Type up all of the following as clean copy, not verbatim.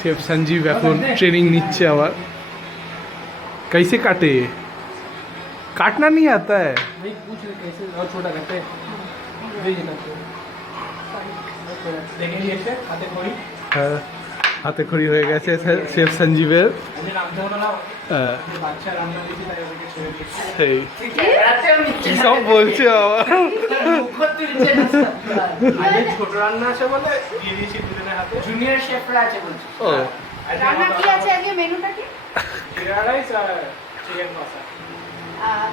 Chef Sanjeev এখন training নিচ্ছে আবার कैसे काटे काटना नहीं आता है नहीं पूछ रहे कैसे और छोटा करते हैं भेज देना देखेंगे ऐसे हाथे थोड़ी হ্যাঁ হাতে খড়ি হয়ে গেছে শেফ সঞ্জীবের अजय नाम तो ना হ্যাঁ बादशाह राम नाम लिखी ताई ओके छोड़ दिए সেই কি সব বলছে আবার আজকে ছোট রান্না আছে বলে দিয়ে দিয়েছি দুজনের হাতে জুনিয়র শেফরা আছে বলছি ও রান্না কি আছে আগে মেনুটা কি জিরা রাইস আর চিকেন কষা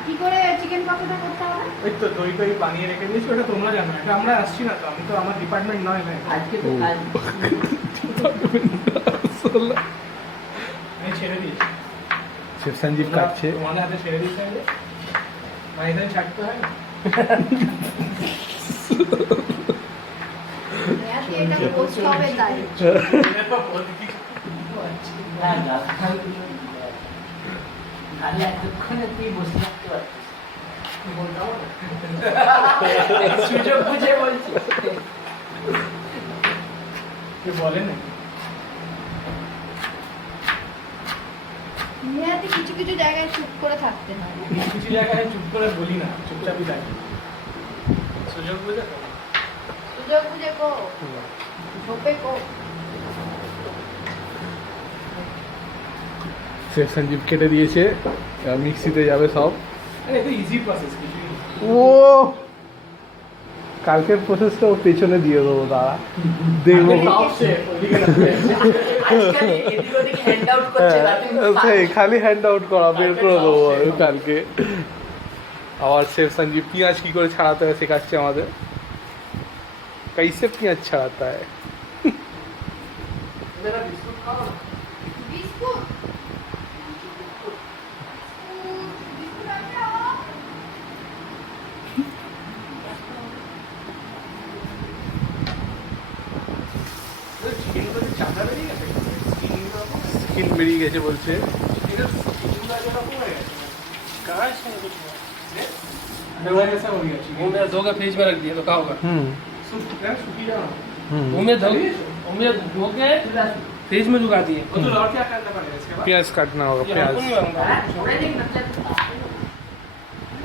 কি করে চিকেন কষাটা করতে হবে ওই তো দই দই বানিয়ে রেখে দিয়েছি ওটা তোমরা জানো এটা আমরা আসছি না তো আমি তো আমার ডিপার্টমেন্ট নয় না আজকে তো কাজ আমি ছেড়ে দিয়েছি শেফ সঞ্জীব কাটছে তোমাদের হাতে ছেড়ে দিয়েছি আগে মাইদান ছাড়তে হয় না এটা পোস্ট হবে তাই তাহলে এতক্ষণে তুই বসে থাকতে পারতিস সুযোগ বুঝে বলছি কে বলে না নিহাতি কিছু কিছু জায়গায় চুপ করে থাকতে হয় কিছু জায়গায় চুপ করে বলি না চুপচাপই থাকি সুযোগ বুঝে সুযোগ বুঝে কো ঝোপে কো শেফ সঞ্জীব কেটে দিয়েছে মিক্সিতে যাবে সব আরে এটা ইজি প্রসেস কিছু ও কালকের প্রসেসটা ওর পেছনে দিয়ে দেবো দাঁড়া দেখবো টপ শেফ ওদিকে লাগবে আজকাল এদিক ওদিক হ্যান্ড আউট করছে সেই খালি হ্যান্ড আউট করা বের করে দেবো আমি কালকে আবার শেফ সঞ্জীব পেঁয়াজ কি করে ছাড়াতে হয় শেখাচ্ছে আমাদের कैसे পেঁয়াজ ছাড়াতা है এটা বিস্কুট খাও না বিস্কুট চিকেন করে চাদা বেরিয়ে গেছে স্কিন বেরিয়ে গেছে বলছে এটা চিকেন যেটা হয়ে গেছে কাজ में कुछ दवा जैसा हो गया वो मेरा धो के फ्रिज में रख दिया तो क्या होगा হুম सूखी जाओ वो मैं धो धो के फ्रिज में झुका दिए वो तो और क्या करना पड़ेगा इसके बाद পেঁয়াজ কাটনা होगा ये পেঁয়াজ हमको नहीं मालूम था। थोड़े दिन मतलब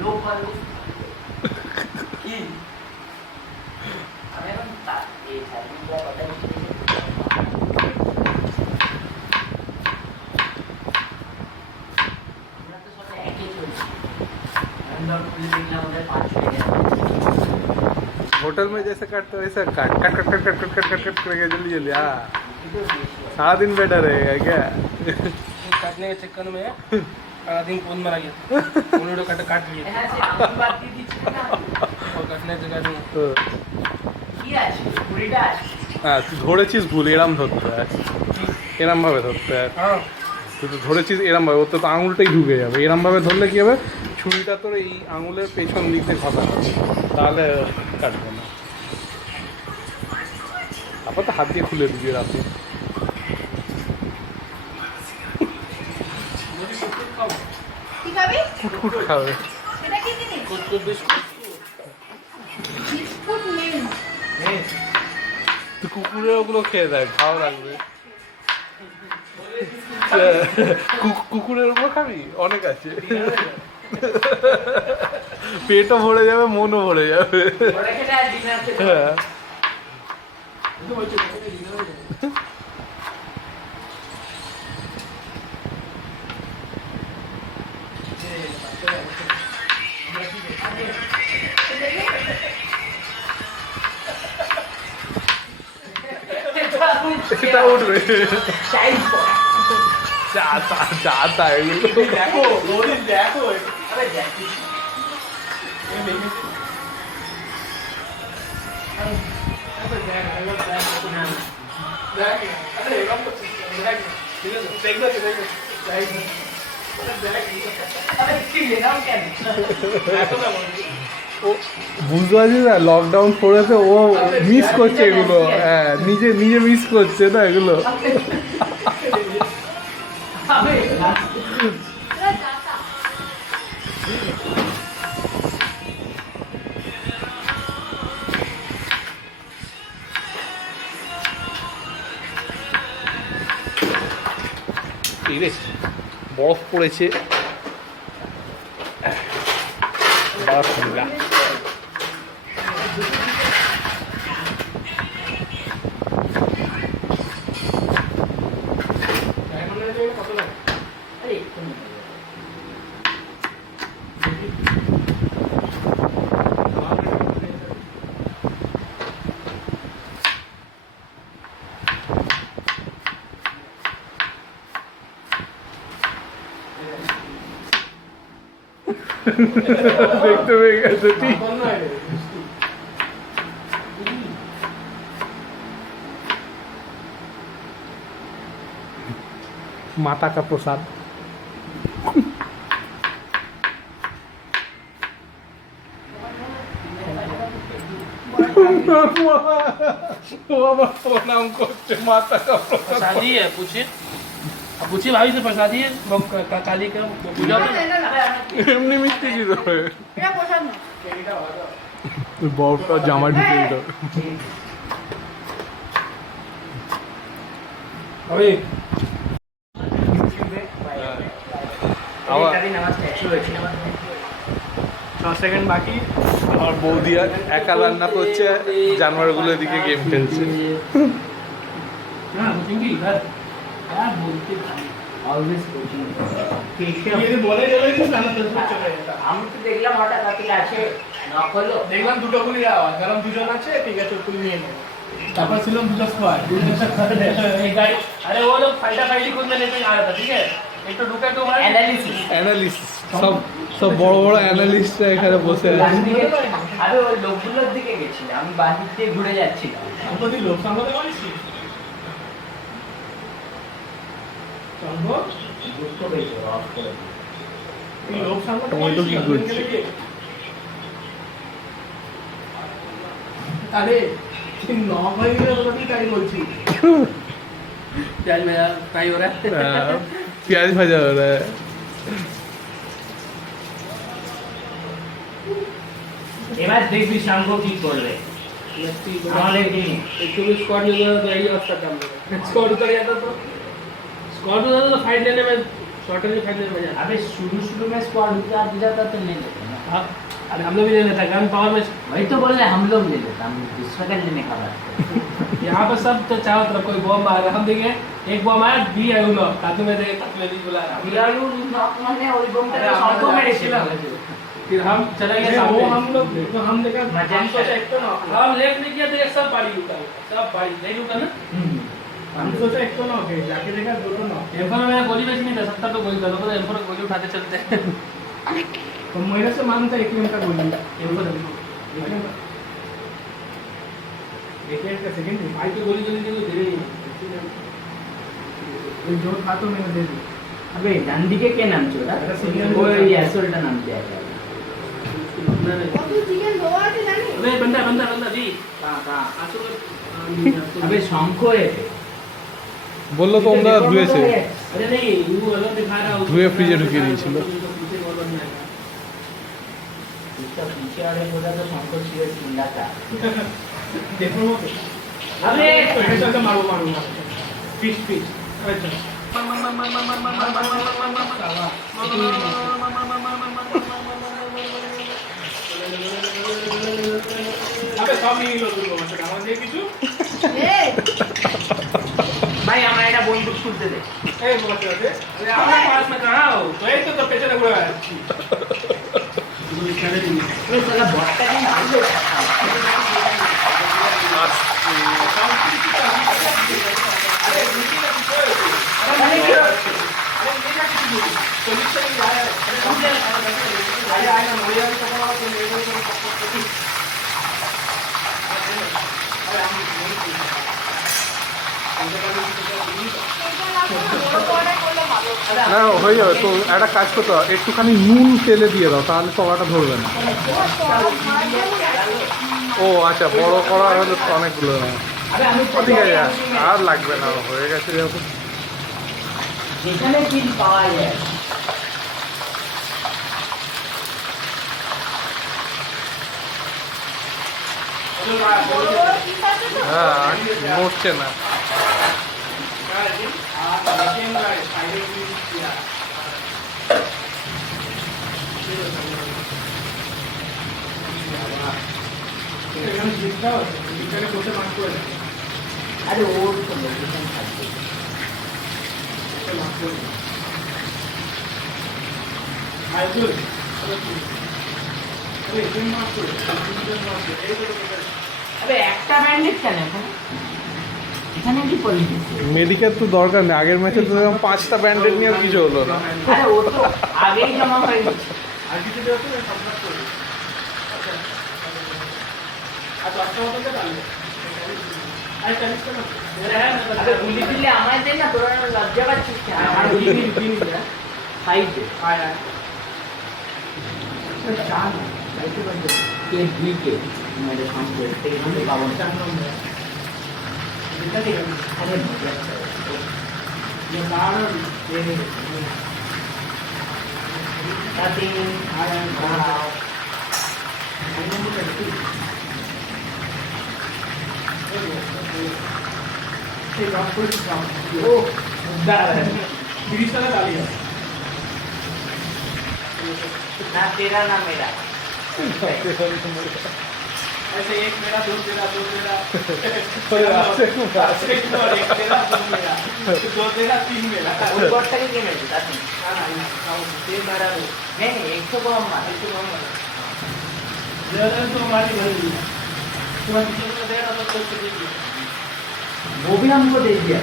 लो पर की हमें हम ये सारी क्या पता नहीं আমরা তো সব একই চলছে अंदर खुले देखला আমাদের 5 হয়ে গেছে होटल में जैसे काटते हो वैसा काट cut cut cut cut cut cut cut करके जल्दी जल्दी हाँ सारा दिन बैठा रहेगा क्या ये काटने के चक्कर में आधा दिन फोन मारा गया उन्होंने काट लिए হ্যাঁ সে আমি বাদ দিয়ে দিচ্ছি না और काटने की जगह नहीं কি আছে পুরিটা আছে হ্যাঁ তুই ধরেছিস ভুল এরম ধরতে হয় এরম ভাবে ধরতে হয় हाँ তুই তো ধরেছিস এরম ভাবে ওর তো আঙুলটাই ঢুকে যাবে এরম ভাবে ধরলে কি হবে ছুরিটা তোর এই আঙুলের পেছন দিক দিয়ে ঘষা হবে তাহলে কাটবে না তারপর তো হাত দিয়ে খুলে দিবি রাতে কি খাবি কুটকুট খাবে সেটা কি জিনিস कुछ बिस्कुट বিস্কুট নেই তুই কুকুরের ওগুলো খেয়ে দেয় ভালো লাগবে কুকুরের উপর খাবি অনেক আছে পেটও ভরে যাবে মনও ভরে যাবে ওরা খেলে আর ডিনার খেতে হ্যাঁ तो बच्चे को डिनर हो जाए এটা উঠবে চাইল্ড চাতা চাতা এগুলো देखो दो दिन देखो अबे देखी ये देखिए अबे देख अरे हम तो देख लो अबे की लेना क्या देखो ना ও বুঝতে পারছিস না লকডাউন পড়েছে ও মিস করছে এগুলো হ্যাঁ নিজে নিজে মিস করছে না এগুলো अबे এই রে বরফ পড়েছে বারাকাতুল্লাহ। কত লাগে? আরে এক্ষুনি দেখতে পেয়ে গেছে ঠিক। কত লাগে? माता का प्रसाद प्रणाम करते माता का प्रसाद प्रसादी है पूछिए अब पूछिए भाभी से प्रसादी है काली का पूजा না, না, না, না। এমনি মিষ্টি কি দেবে এটা প্রসাদ না। কেকটা ভালো। বরফটা জামা ঢুকে দিল भाभी আবার দিন আমার স্ট্যাচু হয়েছে 6 সেকেন্ড বাকি। আমার বৌদি আর একা রান্না করছে জানোয়ারগুলো এদিকে গেম খেলছে हाँ पूछेंगी घर क्या बोलते भाई অলওয়েজ কোচিং ये বলে চলেছিস না তো চলে যেতাম। আমি তো দেখলাম হঠাৎ আপনি আছে নক হলো দেখলাম দুটো গুলির আওয়াজ, কারণ দুজন আছে, ঠিক আছে তুই নিয়ে নে। তারপর ছিলাম দুটো স্কোয়াড। एक गाड़ी अरे वो लोग फाइटा फाइटी खुद में लेके आ रहा था ठीक है एक तो ढुका तो हमारे অ্যানালিসিস অ্যানালিস্ট সব বড় বড় অ্যানালিস্টরা এখানে বসে আছে আমি ওই লোকগুলোর দিকে গেছিলাম, আমি বাহির দিয়ে ঘুরে যাচ্ছিলাম। সম্পত্তি লোক সামলাতে পারিস? সম্ভব বুঝতে পেরেছি অফ করে দিই। তুই লোক সামলাতে টমেটো কি করছিস? আরে তুই নক হয়ে গেলে তোকে কি তাই বলছি। प्याज मेरा फ्राई हो रहा है प्याज भाजा हो रहा है এবার দেখবি শাঙ্ক কি করবে আমাদের টিম एक्चुअली स्क्वाड ले गया तो यही अवस्था काम मेरा स्क्वाड उतर जाता तो स्क्वाड उतर जाता तो फाइट लेने में शॉर्टर में फाइट लेने में मजा अबे शुरू में स्क्वाड उतार दिया था तो ले लेते ना। हाँ अरे हम लोग भी ले लेता गन पावर में वही तो बोल रहे हम लोग ले लेते, हम दूसरा का लेने का बात है। यहाँ पर सब तो चारों तरफ कोई बॉम्ब आ रहा है हम देखे एक बॉम्ब आया बी है उन लोग कातू में देखे कातू में भी बुला रहा बिलालू नॉक मारने और बम अरे का हम शॉट मेरे छिला फिर हम चले गए वो सामने हम लोग तो हम देखा मजा हम सोचा एक तो नॉक है। हम लेट नहीं किया तो ये सब बाड़ी लुटा सब बाड़ी नहीं लुटा ना हम सोचा एक तो नॉक है, जाके देखा दो तो नॉक है। एम्पर में मेरा गोली बेच नहीं था 70 तो गोली था तो एम्पर गोली उठाते चलते हैं तो मेरे से मानता है 1 मिनट का गोली। एम्पर एक मिनट का सेकंड है। भाई की गोली जल्दी जल्दी धीरे ये जो था तो मैंने दे दी। अबे ডান দিকে কে নামছে ওরা? এটা সিরিয়াল ওই অ্যাসল্টটা নামছে একটা। কত চিকেন ধোয়া আছে জানিস? अबे बंदा बंदा बंदा दी কাঁ কাঁ आंसू अबे শঙ্খ এতে বললো তো আমরা ধুয়েছে अरे नहीं वो अलग दिखा रहा है धुए फ्रीजे ढुकिয়ে দিয়েছিল। इसका पीछे वाले बोला तो शঙ্খ ছিল চিল্লাটা। देखो मत। अबे ऐसा तो मारो मारो मारो। Fish fish. अच्छा। अबे सब नहीं लो तुम लोग अच्छा আমার দিয়ে কিছু এই, ভাই আমরা এটা বন্দুক ছুটতে দে। এই বলতে আছে अरे आपके पास में कहाँ हो তো এই তো পেছনে ঘুরে আসছি ওই সালা বটটা কেন আইলো? বড় বড় করলে ভালো। না হয়ে যাবে তো একটা কাজ করতে হবে একটুখানি নুন তেলে দিয়ে দাও তাহলে তলাটা ধরবে না ও আচ্ছা বড় করা হলে তো অনেকগুলো আরে আমি ও, ঠিক আছে আর লাগবে না হয়ে গেছে যেহেতু যেখানে কিল পাওয়া যায় বড় বড় পিস আছে তো? হ্যাঁ নড়ছে না আর लेकिन गाइस फाइनली এটাও আছে এখানে বসে মাছ করে দেয় আরে ওর তো লোকেশন থাকবে। বসে মাছ করে দেয় আইজুল আরে তুমি মাছ করে মাছ করে এই তো লোকেশন আরে একটা ব্যান্ডেজ কেন এখন? এখানে কি পলিটিক্স? মেডিকেল তো দরকার নেই, আগের ম্যাচে তো দেখলাম 5টা ব্যান্ডেড নিয়ে আর কিছু হলো না। আরে ও তো আগেই জমা হয়ে গেছে। আর কিছু দেওয়া তো সাবমিট করে আচ্ছা আর 10টা মতো তাহলে আর 40টা না আরে গুলি দিলে আমায় দে না, তোরা লজ্জা পাচ্ছিস কেন? আর গুলি দিন দিন সাইডে আয় আয় চাল সাইডে বন্ধ কে দিকে মেরে সামনে থেকে আমি পাবো না। এটা ঠিক আছে আরে মজা ये बाहर ये তাতে आया দাঁড়াও। ये बात कोई काम ও দাঁড়া बीच वाला डाली है ना तेरा ना मेरा। ऐसे एक मेरा दो तेरा ওই রাস্তায় খুব রাস্তায়। एक तेरा दो मेरा दो तेरा तीन मेरा ওই বটটাকে কে মেরেছে তাতে? ना ना ना ये मारा वो नहीं 100 कम मार। जरा तो हमारी भरी है तुम्हारे किसी को दे रहा तो कुछ दे दिया वो भी हमको दे दिया।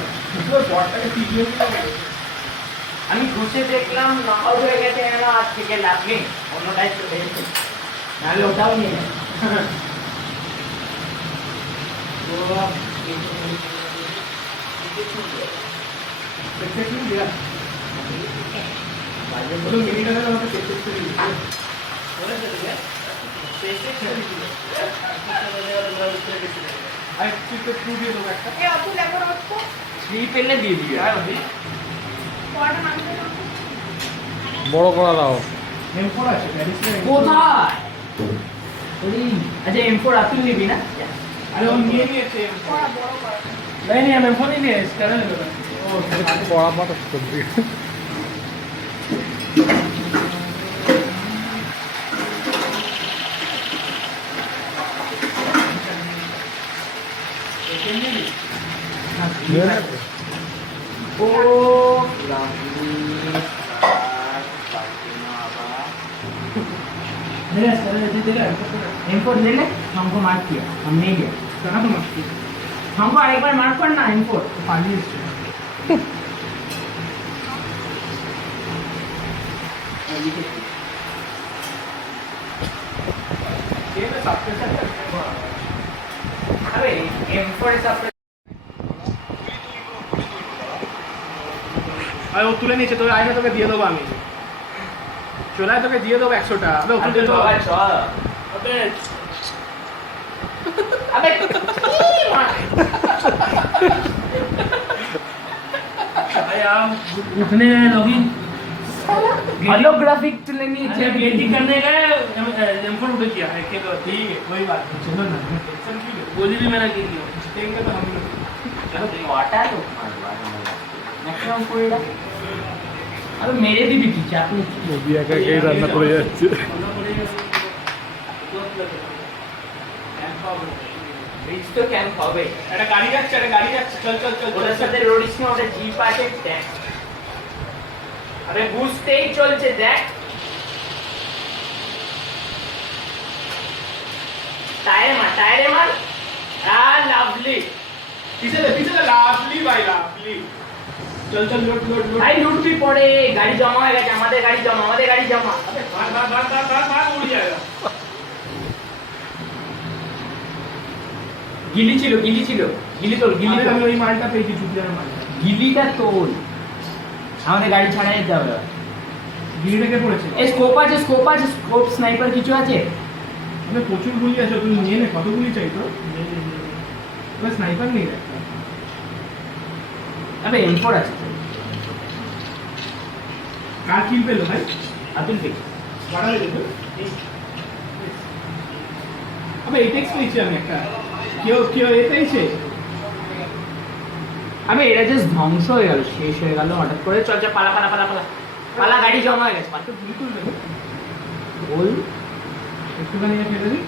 तो बॉटटा के टीवीओ में लगे আমি ঘুষে দেখলাম নকআউট হয়ে গেছে, না আজ থেকে লাভ নেই, অন্যটাই চলে গেছে, নাহলে ওটাও নিয়ে নেয়। तो एक्सेक्टली दिया बोलो मेरी का ना मतलब एक्सेक्टली दिया बोले चल गया आई चिप पे टू दिया तो बैठा এ অতুল একবার অত থ্রি পেলে দিয়ে দিবে। यार अभी কয়টা মাংস বড় করা দাও। M4 আছে প্যারিস में কোথায়? ওই আচ্ছা M4 আতুল নিবি না? अरे वो ये नहीं है করা বড় করা नहीं हम M4 नहीं है इसका ना ओ কড়া পাতা করবি। ও লাভলি मेरा सर दे देगा M4 ले ले, हमको मार्क किया, हम नहीं गया। कहां तो मस्ती हमको आरेक बार मार्क करना M4 पानी ये ना सबके साथ अरे M4 এর সাথে আরে ও তুলে নিয়েছে তো আইনা তোকে দিয়ে দেবো আমি চলে তোকে দিয়ে দেবো 100 টাকা আবে ও তুলে দেবো अबे अबे अरे यार उठने लॉगिन होलोग्राफिक तुले नीचे बेटी करने गए एम4 उठ किया है के तो ठीक है कोई बात नहीं चलो ना टेंशन क्यों ले गोली भी मैंने की लिया जीतेंगे तो हम लोग चलो वाटा तो मारवा मैक्सिमम कोईड़ा अबे मेरे भी दिखी क्या आपने নদী একা একাই রান্না করে যাচ্ছে। রিচ তো ক্যাম্প হবে। একটা গাড়ি যাচ্ছে চল চল চল ওটার সাথে রোডিস না, ওটা জিপ আছে দেখ। আরে বুঝতেই চলছে দেখ। টায়ারে মার। লাভলি। पीछे ले लाफली भाई लाफली चल चल लोड लोड लोड ভাই লুট भी পড়ে, গাড়ি জমা হয়ে গেছে, আমাদের গাড়ি জমা। अबे बार उड़ जाएगा গিলি ছিল গিলি তোল अबे हम वही मालटा पे की छुप जाना मालटा গিলিটা তোল, আমাদের গাড়ি ছাড়া যেতে হবে। গিরিটা কে পড়েছে এই স্কোপ আছে স্কোপ স্নাইপার কিছু আছে? अबे প্রচুর গুলি আছে তুই নিয়ে নে কত গুলি চাই তো बस स्नाइपर नहीं रहता আবে M4 আছে कार किल पे लो भाई আতুল দেখ। बड़ा ले दो अबे एटेक्स নিচে আমি একটা কেউ এটাই সে আবে এটা জাস্ট ধ্বংস হয়ে গেল, শেষ হয়ে গেল হঠাৎ করে। চল চল পালা গাড়ি জমা হয়ে গেছে। তো গুলি করে দেবো বল একটুখানি ফেলে দিই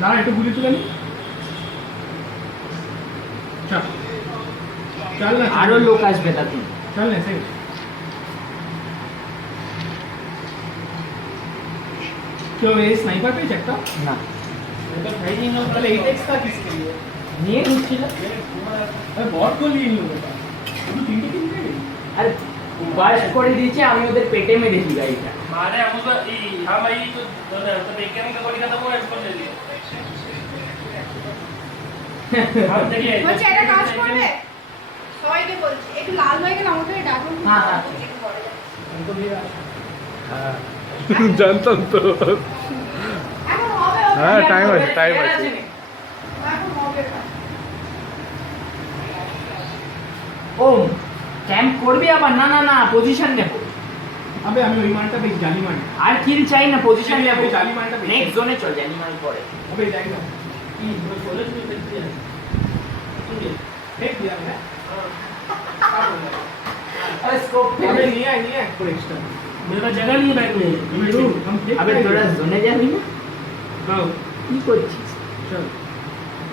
দাঁড়া একটু গুলি তুলে নি চল চল না আরো লোক আসবে তাতে। চল না সেই क्यों ये स्नाइपर पे चकता না तो भाई नहीं ना पहले 8x था किसके लिए নিয়ে ঘুরছিল। अरे बहुत को लिए इन लोगों का तो तीन के আরে বাস করে দিয়েছে, আমি ওদের পেটে মেরেছি গাড়িটা। मारे हमको ई हम आई तो तो देख के हमको बोली का तो वो एक्सपोर्ट ले लिया हम देखिए বলছে এটা কাজ করবে সবাইকে বলছি একটু লাল হয়ে গেলে আমাকে ডাকুন হ্যাঁ, হ্যাঁ। उनको भी হ্যাঁ জানতাম তো। এখন হবে হবে। হ্যাঁ টাইম আছে টাইম আছে। এখন হবে ও ক্যাম্প করবি আবার? না না না, পজিশন নেব। अबे हमें वही मारता भाई जाली मार আর কিল চাই না, পজিশন নেব। अबे जाली मारता भाई নেক্সট জোনে চল, জানি মাল পরে। अबे जाएगा ई वो बोले तो फेंक दिया फेंक दिया मैं আরে স্কোপ अबे नहीं है फुल एक्स्ट्रा मेरे पास जगह नहीं है बैग में हम फेंक আবে তোরা জোনে যাবি না? गाओ কি করছিস? चल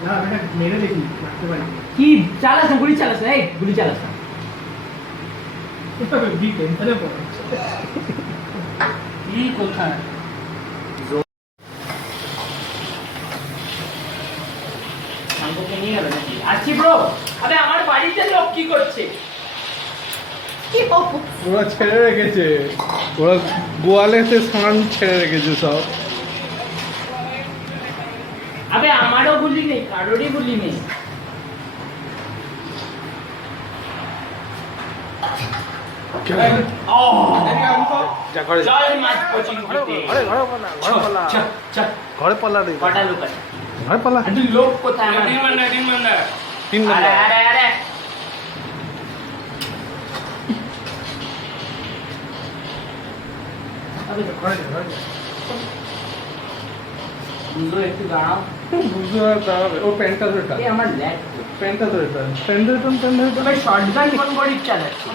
ना बेटा मेरे देखी मारते भाई কি চালাস না, গুলি চালাস না, এই গুলি চালাস না। अबे भी टेंशन है ई कोठा আমাকে নিয়ে গেল নাকি? আসছি ব্রো। আবে আমার বাড়িতে লোক কি করছে? কি হবে ওরা ছেড়ে রেখেছে, ওরা গোয়ালেতে স্নান ছেড়ে রেখেছে সব। আবে আমারও গুলি নেই, কারোরই গুলি নেই। যা ঘরে যা। জয় মাছ কোচিং করতে। ঘরে ঘরে পালা, ঘরে পালা, চল চল। ঘরে পালা রে। কটা লোক আছে? ঘরে পালা। আরে লোক কোথায় আমার? दिन मंडा 3 আরে নম্বর। আরে আরে अबे घरे जा বুঝলো, একটু দাঁড়াও। বুঝতে পারতে হবে। ও প্যান্টটা ধরে টান, এই আমার ল্যাগ। প্যান্টটা ধরে টান, প্যান্ট ধরে টান, প্যান্ট ধরে টান। তবে শর্টগান কোন গরিব চালাচ্ছে?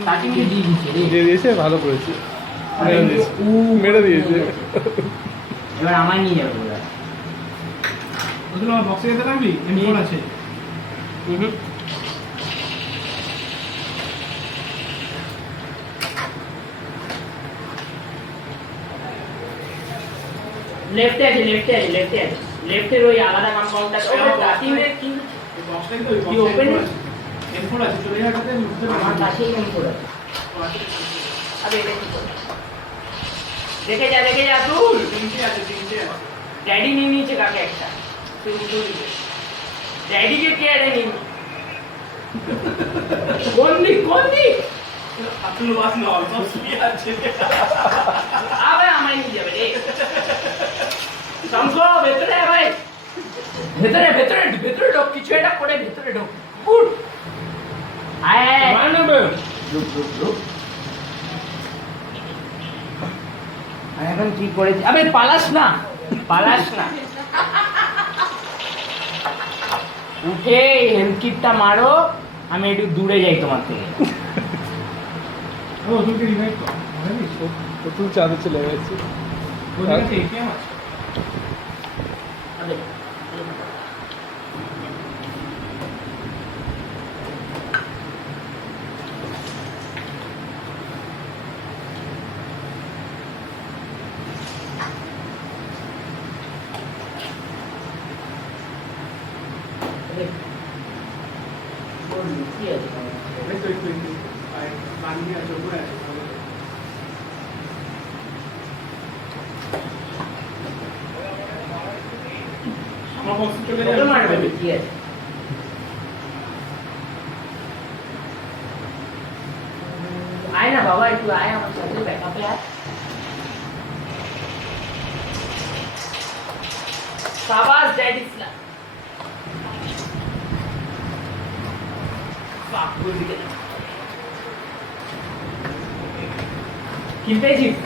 স্টার্টিং এ দিয়ে দিচ্ছে রে। দিয়ে দিয়েছে, ভালো করেছে। মেরে দিয়েছে, মেরে দিয়েছে। এবার আমায় নিয়ে যাবে ওরা। ওদের আমার বক্সে যেতে লাগবি M4 আছে লেফটে আছে, লেফটে আছে, লেফটে আছে। লেফটের ওই আলাদা কম্পাউন্ডটা। ওই স্টার্টিং এ কি বক্সটাই তো কি open? M4 আছে চলে যাওয়াটাতে আমি বুঝতে আমার পারছি কাছেই কম করে আছে। আবে এটা কি করে? দেখে যা তুই। তিনটে আছে ড্যাডি নিয়ে নিয়েছে কাকে একটা। ড্যাডিকে কে এনে নিয়ে কোন দিক? আপনি বাস না অল্প শুয়ে আছে আবে আমায় নিয়ে যাবে রে। শঙ্খ ভেতরে আয় ভাই। ভেতরে ঢোক, কিছু একটা করে ভেতরে ঢোক। উঠ। আয় मानबे ঢোক। আমি এখন কি করেছি? আবে পালাস না। উঠে হেলথ কিটটা মারো, আমি একটু দূরে যাই তোমার থেকে। ও তোকে রিভাইভ কর জানিস প্রচুর চাঁদে চলে গেছে। ওদের কাছে ATM আছে আবে, ওর লুকিয়ে আছে কেন? এই তো আর বান্দি আছে উপরে আছে আমার বক্সে চলে ওকে মারবে, যাবে লুকিয়ে আছে। আয় না বাবা, একটু আয় আমার সাথে, ব্যাকআপে আয়। সাবাস ড্যাডি ইসলাম। বাপ গুলি গেল। কি পেয়েছিস?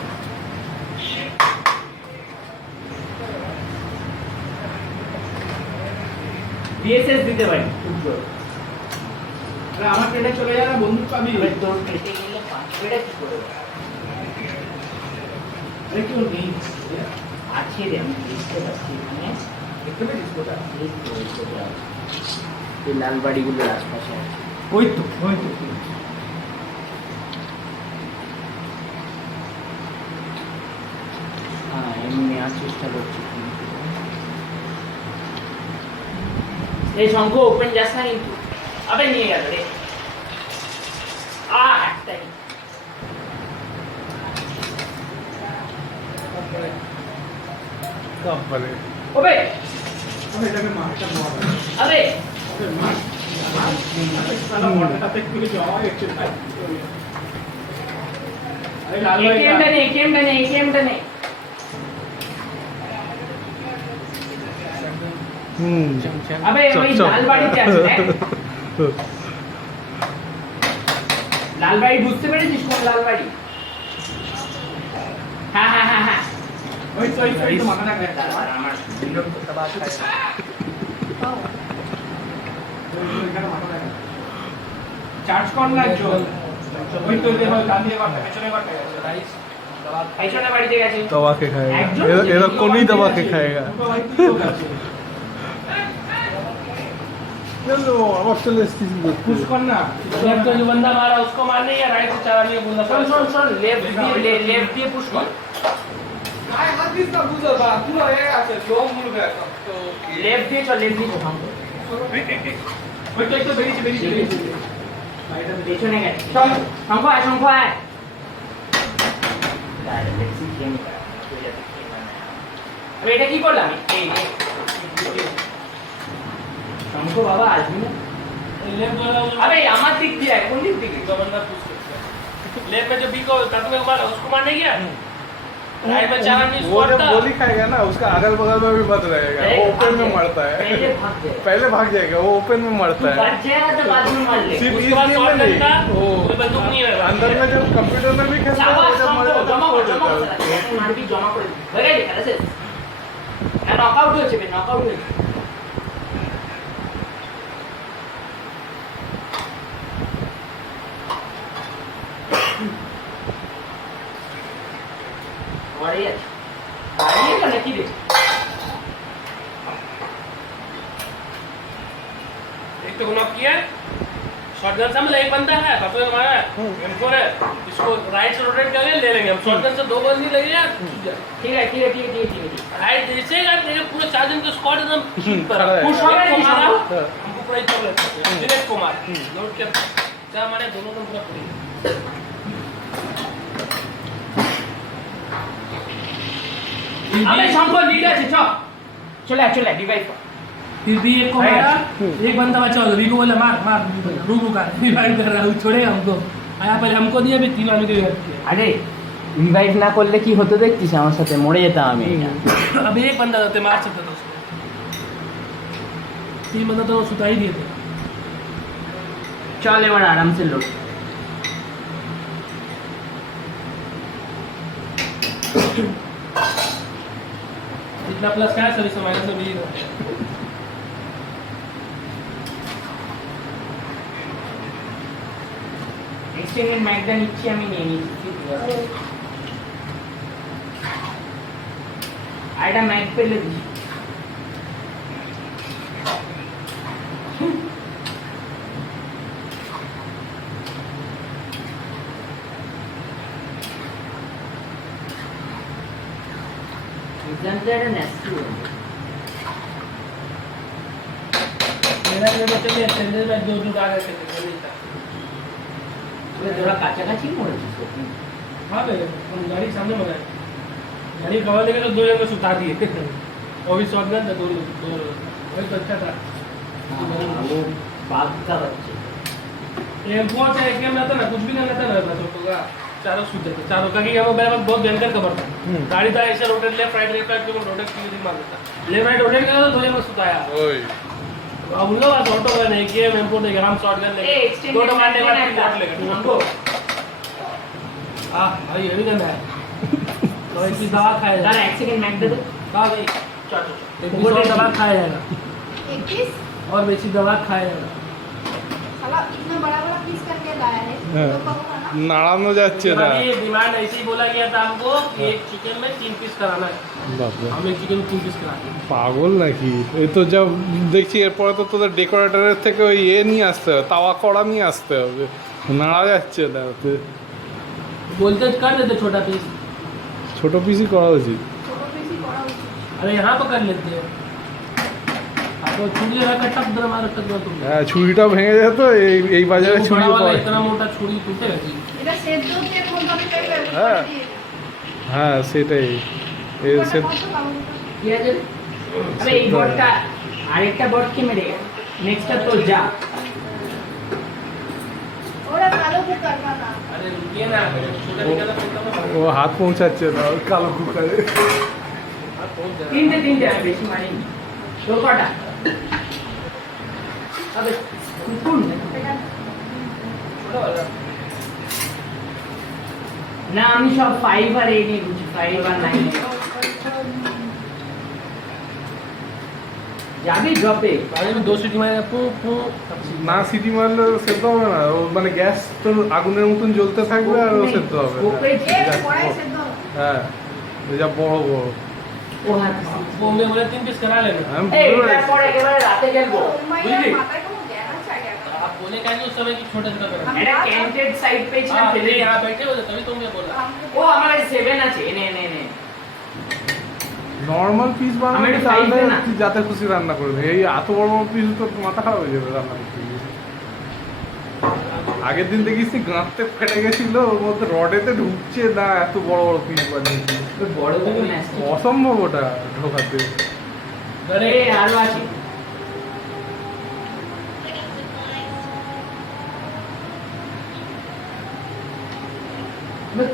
ডিএসএস দিতে পারি খুব জোর। আরে আমার ট্রেনে চলে যা না বন্দুক পাবি এবার তোর কেটে গেলে পাঁচটা কি করে? আরে কেউ নেই আছে রে, আমি দেখতে পাচ্ছি এখানে। দেখতে পেয়েছিস কোথায়? এই লাল বাড়িগুলোর আশপাশে আছে। ওই তো হ্যাঁ এমনি নেওয়ার চেষ্টা করছি কিন্তু। এই শঙ্খ ওপেন যাস না কিন্তু। আবে নিয়ে গেল রে। একটাই। তারপরে ওবে আমি এটাকে মারটা মার আবে মার সালা বড়টাতে একটু যাওয়া একটু ভাই আরে লাল ভাই এটিএমটা নেই আবে ওই লাল বাড়িতে আছে দেখ। লাল বাড়ি বুঝতে পেরেছিস কোন লাল বাড়ি? হ্যাঁ ওই তো মাথাটা কাটছে আমার ওইখানে মাথাটা কাটছে চার্জ কর না চল ওই তো দেখো ডান দিকে বাড়টা পেছনে বাড়টা গেছে রাইস পেছনে বাড়িতে গেছে। दबा के खाएगा একজন ये को नहीं दबा के खाएगा দুটো ভাই দুটো গেছে चलो अब चले इस चीज को पुश कर ना लेफ्ट से जो बंदा मारा उसको मारने या राइट से चलाने का बोलना শোন लेफ्ट দিয়ে পুশ কর। हाय हाथ दिस का बुझा बा पूरा ये আছে লোম মুড় গয়া তো लेफ्ट দিয়ে চল ওই তো একটু বেরিয়েছে পেছনে গেছে। চল শঙ্খ আয় আরে এটা কি করলাম? এই শঙ্খ বাবা আসবি না? लेफ्ट वाला वो अबे আমার দিক দিয়ে কোন দিক থেকে? जो बंदा पुश करता है लेफ्ट में जो बी को तक में मारा उसको मारने गया राइट में चलानी वो जब स्पॉट गोली खाएगा ना उसका अगल बगल में भी मत रहेगा वो ओपन में मरता है पहले भाग जाएगा वो ओपन में मरता है बच जाएगा तो बाद में मार ले। सिर्फ उसके इस बाद गेम शॉट में नहीं लगता वो कोई बंदूक नहीं है अंदर में जब कंप्यूटर में भी खेलता है वो शाबाश जब শঙ্খ, मरेगा জমা तब কর, छोड़ জমা देता কর। है এখন মারবি জমা করে দিবি। হয়ে গেছে খেলা শেষ। না নকআউট হয়েছে নকআউট হয়েছে। अरे गाड़ी है ना की रे? एक तो नॉक किया शॉटगन से हम एक बंदा है बापू हमारा M4 है इसको राइट से रोटेट करके ले लेंगे हम शॉटगन से दो बंदी लगेगा ठीक है। राइट दिसेगा तेरे पूरे 4 दिन का स्क्वाड एकदम पर खड़ा है। पुश हो गया मारा हाँ। हमको पूरा ही चल रहा है डायरेक्ट को मार नोट कर क्या हमारे दोनों को पूरा पूरी अबे शंकर लीडर से चल डिवाइस पर फिर भी एक को मारा एक बंदा बचा हो रिको बोला मार रुको का रिवाइव कर रहा हूँ छोड़ेगा हमको आया पहले हमको दिया भी 3 आदमी को रिवाइव किया আরে রিভাইভ না করলে কি হতো দেখছিস আমার সাথে মরে যেতাম আমি। अभी एक बंदा रहते मार सकता था उसको 3 बंदा तो सुता ही दिए थे চল এবার আরামসে লোড। इतना प्लस क्या है सभी से माइनस में भी रहते हैं এক্সটেন্ডেড ম্যাগটা নিচ্ছি আমি নিয়ে নিচ্ছি। আর এটা ম্যাগ পেলে দিস। এক্সামটা একটা ন্যাস্টি मेरा ये बच्चे में एक्सटेंडेड में दो आ गए थे তোরা কাছাকাছি মরেছিস তো? हाँ भाई हम गाड़ी के सामने मरा गाड़ी कवर लेके तो 2 जन को सुता दिए वो भी शॉटगन था 2 वही तो अच्छा था वो बाघ का बच्चे M4 से AKM रहता ना कुछ भी नहीं रहता ना बस तो का चारों सूते थे चारों का कि वो मेरे पास बहुत भयंकर कवर था गाड़ी था ऐसे रोटेट लेफ्ट राइट को रोटेट की मार देता लेफ्ट राइट रोटेट किया तो 2 जन को सुताया ओए अब उन लोग ऑटो गन AKM M4 लेके हम शॉटगन ए लेके एक्सटेंडेड दो मारने बाद ম্যাগ शॉट लेके हमको हां भाई ये भी गन है तो इसकी दवा खाया তার जाए 1 सेकंड ম্যাগ দে दो। हां भाई चल एक और दवा खाया जाएगा 21 और वैसी दवा खाया जाएगा साला इतना बड़ा बड़ा पीस करके लाया है हाँ। तो कहो खाना নাড়ানো যাচ্ছে না ये डिमांड ऐसे ही बोला गया था हमको कि एक चिकन में 3 पीस कराना है বাপরে हम एक चिकन 3 पीस करा दें পাগল নাকি? এই তো যা দেখছি এরপরে তো তোদের ডেকোরেটরের থেকে ওই নিয়ে আসতে হবে, তাওয়া কড়া নিয়ে আসতে হবে, নাড়া যাচ্ছে না ওতে। बोलते कर देते छोटा पीस ছোট পিসই করা উচিত। ছোট বেশি করা উচিত। अरे यहाँ पर कर लेते हैं आपको छुरी लगा कर टप दर मार कर दो तुम হ্যাঁ, ছুরিটাও ভেঙে যেত, এই বাজারে वो ছুরি बड़ा वाला পাওয়া इतना मोटा छुरी टूटेगा जी এটা সেদ্ধ হতে কোন ভাবে পেবে? হ্যাঁ। হ্যাঁ সেটাই, এই কত সে পাবো? কি আছে আরে এই বটটা আরেকটা বট কি মেরে নেক্সটটা তো যা ওরা কালো কুকার বানা। अरे रुकिए ना छोटा निकाला पड़ता है ও হাত পৌঁছাচ্ছে না ওই কালো কুকারে। हाथ पहुंच जाए তিনটে আমি বেশি মারিনি তোর কটা আবে কুকুর না छोटा वाला না আমি সব 5 আর 8 নিয়ে বুঝি 5 আর 9 যাবি ড্রপে अरे में 2 सीटी मारेगा पू पू না সিটি মারলে সেদ্ধ হবে না, ও মানে গ্যাস তো আগুনের মতন জ্বলতে থাকবে আর ও সেদ্ধ হবে। ওপরে এ যা, পড়াই সেদ্ধ হবে। হ্যাঁ এই যা বড় বড়। ও হাত वो मैं बोले 3 पीस करा लेना আমি এই বুঝতে এটা পেরেছি। পরে একেবারে রাতে খেলবো ও মাইয়া বুঝলি? মাথায় কোনো জ্ঞান আছে আগে? आप बोले क्या कि उस समय की छोटा छोटा करा এটা ক্যান্টেড সাইড পেজ না हाँ ফেলে ये यहाँ बैठे हो तभी तुमने बोला ও আমার 7 আছে এনে এনে এনে নর্মাল পিস আমি বানালে একটু তাহলে size দে না। তুই যাতে খুশি রান্না করবি, এই এত বড় বড় পিস তো মাথা খারাপ হয়ে যাবে রান্না করতে গিয়ে। আগের দিন দেখিস নি গাঁততে ফেটে গেছিল, ওর মধ্যে রডেতে ঢুকছে না, এত বড় বড় পিস বানিয়েছি। বড় বড় ম্যাচ অসম্ভব ওটা ঢোকাতে। अरे এই আরো আছে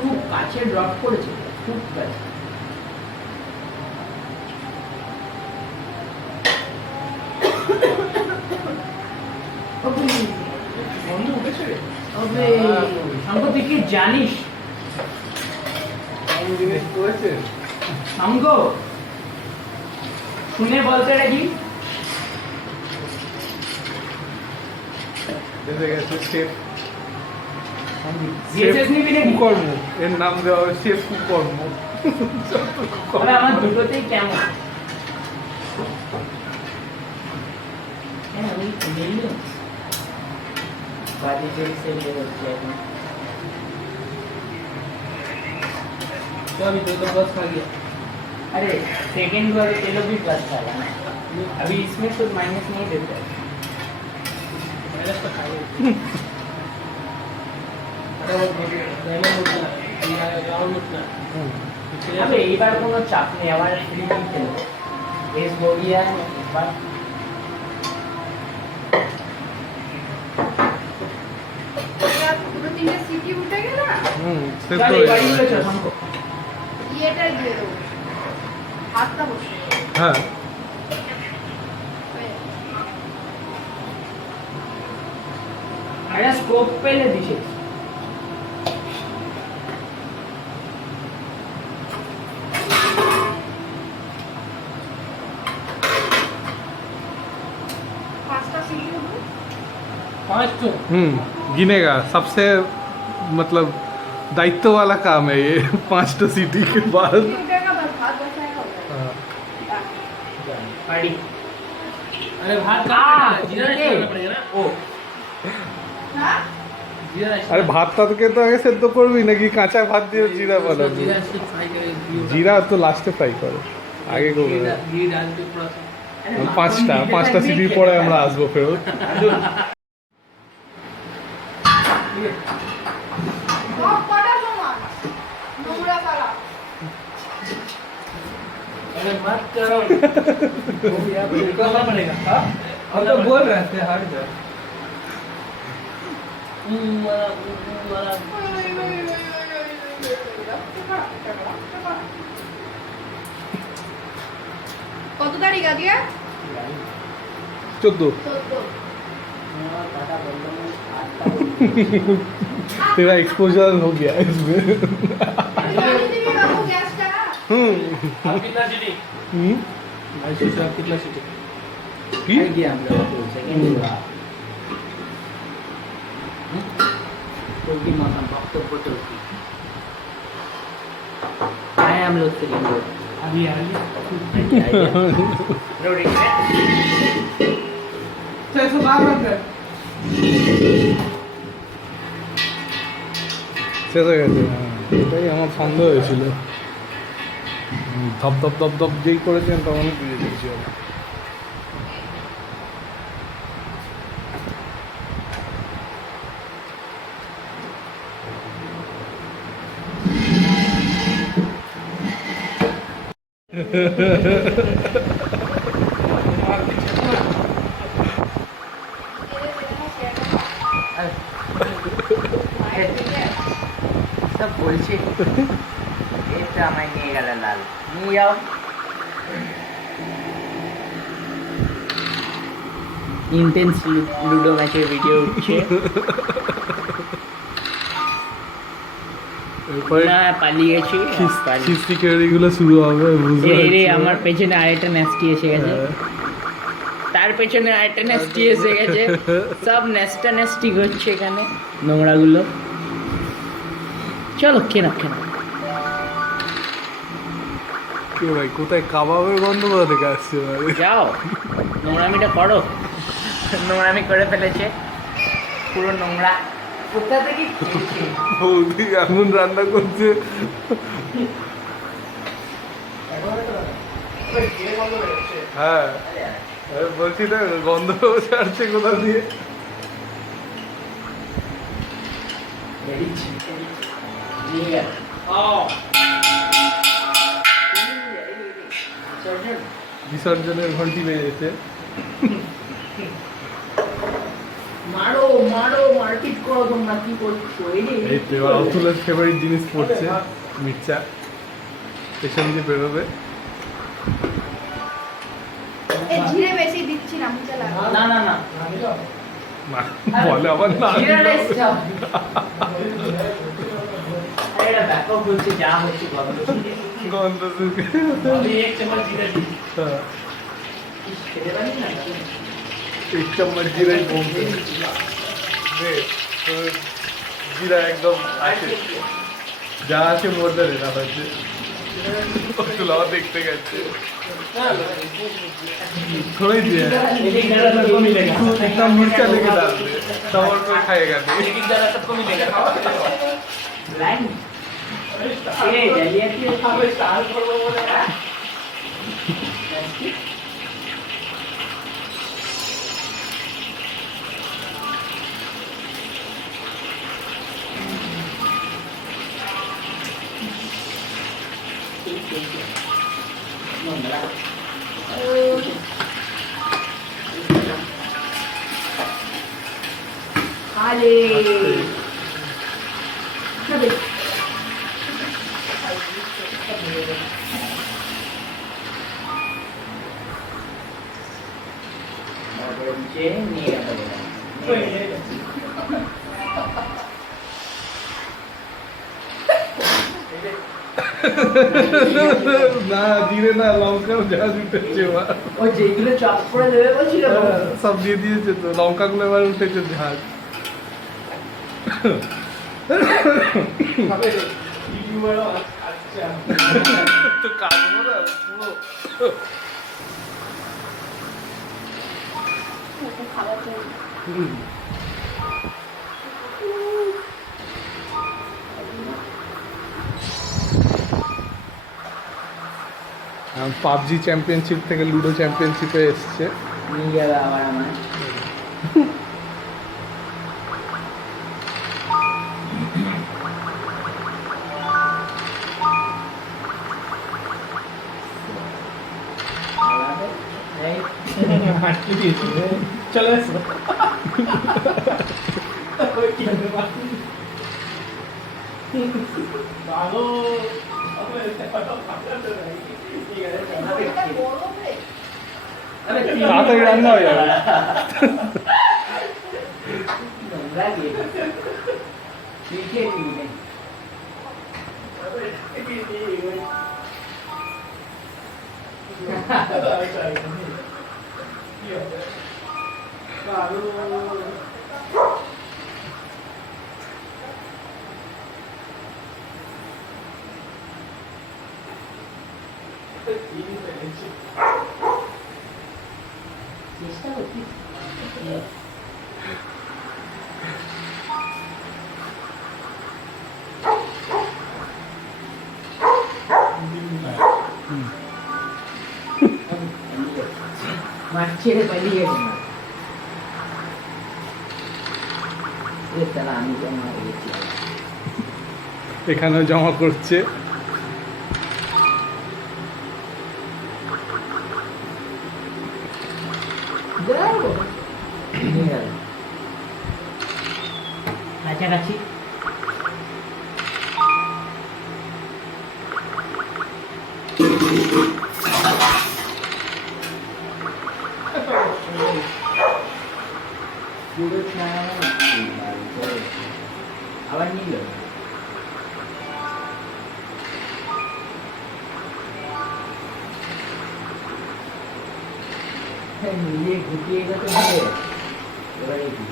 খুব কাছে ড্রপ করেছে খুব কাছে बंदू उठेছে রে अबे हमको তুই কি জানিস এমন জিনিস করেছে। हमको শুনে বলতে নাকি এসে গেছে শেফ। VSS নিবি নাকি? কুকর্ম, এর নাম দেওয়া হবে শেফ কুকর্ম। আরে আমার দুটোতেই কেমন হ্যাঁ ওই মিলিয়ন বাজে যেই সেল হচ্ছে এখন तो अभी तो बस खा गया अरे सेकंड वाले तेलों भी प्लस था ना अभी इसमें तो माइनस नहीं देता है माइनस तो खाए अरे वो डायमंड उठना या राउंड उठना अबे एक बार कोनो चाप नहीं आवाज फ्री नहीं खेलो एस हो गया है एक बार এটা দুটো তিনটে সিটি উঠে গেল না? সেদ্ধ चल হয়ে एक बार যাবে। ये चल हमको ইয়েটা দিয়ে দেবো। হাতটা বসে। হ্যাঁ अरे स्कोप पे ले दीजिए পাঁচটা সিটি উঠবে। 5 तो गिनेगा सबसे मतलब दायित्व वाला काम है ये। 5 सीटी के बाद সিটি উঠেগা বাস ভাত বসাएगा हो जाएगा। गाड़ी अरे भात का जीरा राइस करना पड़ेगा ना ओ হ্যাঁ? जीरा राइस আরে ভাতটাকে তো আগে সেদ্ধ করবি নাকি কাঁচা ভাত দিয়ে জিরা বানাবি? जीरा से फ्राई करेंगे জিরা তো লাস্টে ফ্রাই করে, আগে করবে না। घी डाल के थोड़ा सा পাঁচটা সিটির পরে আমরা আসবো ফেরত। সব কটা সমান। নোংরা পালা। अरे मत करो करना पड़ेगा हाँ हम तो बोल रहे थे हट जा কত তারিখ আজকে? 14 14। तेरा एक्सपोजर हो गया इसमें। জানি দিবি বাবু গ্যাসটা। आप कितना सीटी ऐसे से आप कितना सीटी কি? गया हम लोग तो सेकंड हुआ टोकी मौसम वक्त टोकी आए हम लोग सेकंड अभी आ रही नो रिग्रेट तो ऐसा बाहर रख दे শেষ হয়ে গেছে এটাই আমার সন্দেহ হয়েছিল ধপ ধপ ধপ ধপ যেই করেছেন তখনই বুঝে গেছি আমি सब বলছি এটা আমায় নিয়ে গেল লাল নিয়ে যাও ইন্টেন্স লুডো ম্যাচের ভিডিও উঠছে এরপরে না পালিয়েছি খিস্তি কেড়িগুলো শুরু হবে বুঝতে এই রে পারছি। আমার পেছনে আরেকটা নেস্টি এসে গেছে হ্যাঁ। তার পেছনে আরেকটা নেস্টি এসে গেছে সব নেস্টা নেস্টি হচ্ছে এখানে নোংরাগুলো চলো কেনা কেনা কে ভাই কোথায় কাবাবের গন্ধ কোথা থেকে আসছে ভাই যাও নোংরামিটা করো নোংরামি করে ফেলেছে পুরো নোংরা কোথা থেকে খেয়েছে? বৌদি এমন রান্না করছে হ্যাঁ আমি বলছি না গন্ধ ছাড়ছে কোথা দিয়ে বেরিয়েছে, নিয়ে গেল। চলছেন? বিসর্জনের ঘন্টি বেজেছে মারো মারো মারপিট করো তোমরা কি করছো এই রে, এই তো এবার অতুলের ফেভারিট জিনিস পড়ছে মির্চা পেছন দিয়ে বেরোবে এই জিরে বেশি দিচ্ছি না মুখে লাগবে না না না না, বলে আবার না জিরা রাইস চাও। আরে এটা ব্যাপক হচ্ছে যা হচ্ছে গন্ধ গন্ধ শুকে अभी एक चम्मच जीरा दी হ্যাঁ, খেতে পারি না এক চামচ জিরাই কমছে নে, তো জিরা একদম আছে যা আছে মধ্যে রেখা হয়েছে অতুল আবার দেখতে গেছে थोड़ी दिया एक एक दाना सबको मिलेगा इतना मिर्चा लेके डाल दे तब और कोई खाएगा नहीं एक एक दाना सबको मिलेगा লাইন এ জালিয়া কি খাবে স্টার করব বলে আরে খাবে বলছে নিয়ে যাবে না জিরে না লঙ্কাও যা উঠেছে এবার ও যেগুলো চপ করে দেবে বলছিল সব দিয়ে দিয়েছে তো লঙ্কাগুলো এবার উঠেছে ঝাল তো কাটবো না পুরো খাবার জন্য পাবজি চ্যাম্পিয়নশিপ থেকে লুডো চ্যাম্পিয়নশিপে এসছে নিয়ে যাবে আবার আমার चलो भागो এটা বড় রে তাড়াতাড়ি রান্না হয়ে যাবে নোংরা দিয়ে লিখে নিয়ে চেষ্টা করছি মাঠ ছেড়ে পালিয়ে গেছে না তাহলে আমি জমা হয়ে গেছি এখানেও জমা করছে। কাছাকাছি আবার নিল নিজে ঘুটিয়ে গেছে এবারে কি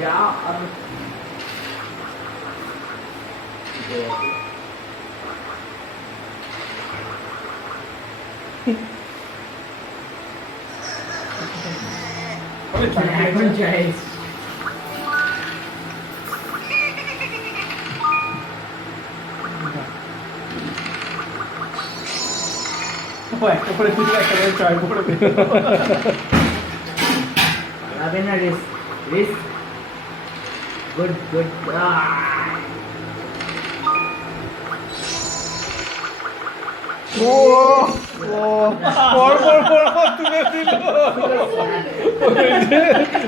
যা আর এখন চাই একটা করে দিলে একটা করে চয় পড়বে হবে না রেস রেস গুড গুড ও পরপর তুলে দিল,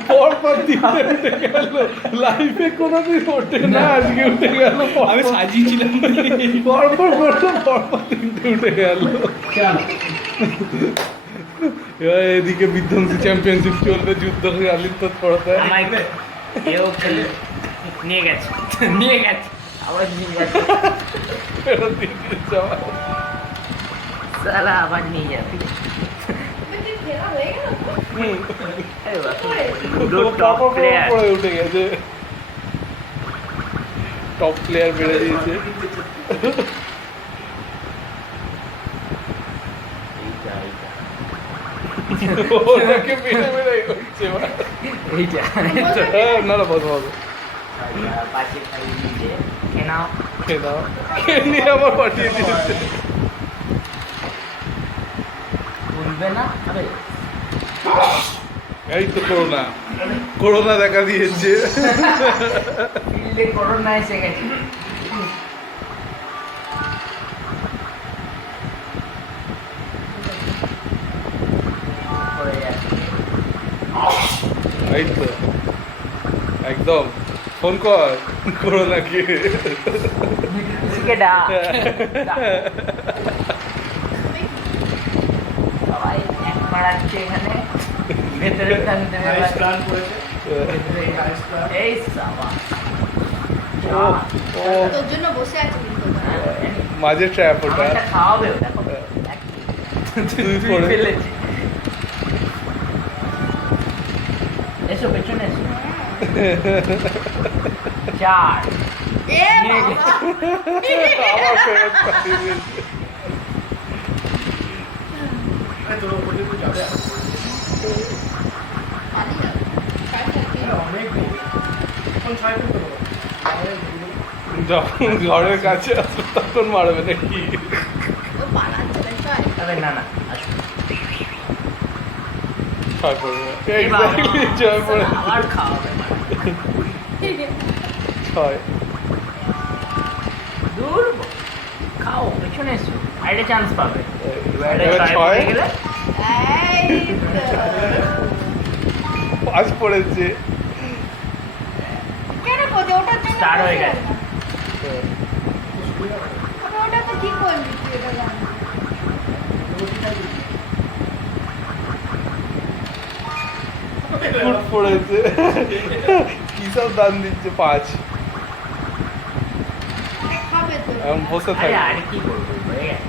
পরপর তিনটে উঠে গেল। লাইফে কোনোদিন ওঠে না, আজকে উঠে গেল। আমি সাজিয়েছিলাম পরপর পরপর তিনটে উঠে গেল। এবার এদিকে বিধ্বংসী চ্যাম্পিয়নশিপ চলবে, যুদ্ধ আলিন তো পড়াতে এও খেলে নিয়ে গেছে নিয়ে গেছে আবার নিয়ে গেছে সালা আবার নিয়ে যাবে খেলা হয়ে গেল টপ প্লেয়ার উঠে গেছে, টপ প্লেয়ার বেড়ে দিয়েছে। ওটাকে মেরে মেরে হচ্ছে এইটা না না বলো বলো পাশে খাই নিজে কেনাও খেয়ে দাও, খেয়ে নিয়ে আবার পাঠিয়ে দিয়েছে। বলবে না আরে এই তো করোনা, করোনা দেখা দিয়েছে। ফিল্ডে করোনা এসে গেছে এই তো একদম ফোন কর করোনাকে। কিসকে ডা সবাই এক মারাচ্ছে এখানে ভেতরে টানতে হবে প্ল্যান করেছে এই সাবা ও তোর জন্য বসে আছি কিন্তু মাঝে ট্র্যাপ ওটা, আমারটা খাওয়াবে ওটা তুই পড়ে ফেলেছি এসো পেছনে এসো চার এ নিয়ে বাবা আবার ফেরত পাঠিয়ে দিয়েছে। তোর ওপর দিয়ে যাবে পালিয়ে যাবে। কাজ চালিয়ে যাবে। অনেক এখন ছয় করতে পারবো যখন ঘরের কাছে আসবে তখন মারবে নাকি? ও পালাচ্ছে না, চল। তবে না না আসো ছয় পড়বে, এক্স্যাক্টলি ছয় পড়ে, আবার খাওয়াবে ছয়। দূর খাও পেছনে এসো আইডে চান্স পাবে এবার ছয়, গেলে এই তো। পাঁচ পড়েছে। কেন বোঝে? ওটার জন্য Start হয়ে বসে গেছে। আছে। ওটা তো কি করবি তুই এটা জানি ফুট পড়েছে কি সব দান দিচ্ছে 5 খাবে তো এখন বসে আরে থাকবে আর কি করবো হয়ে গেছে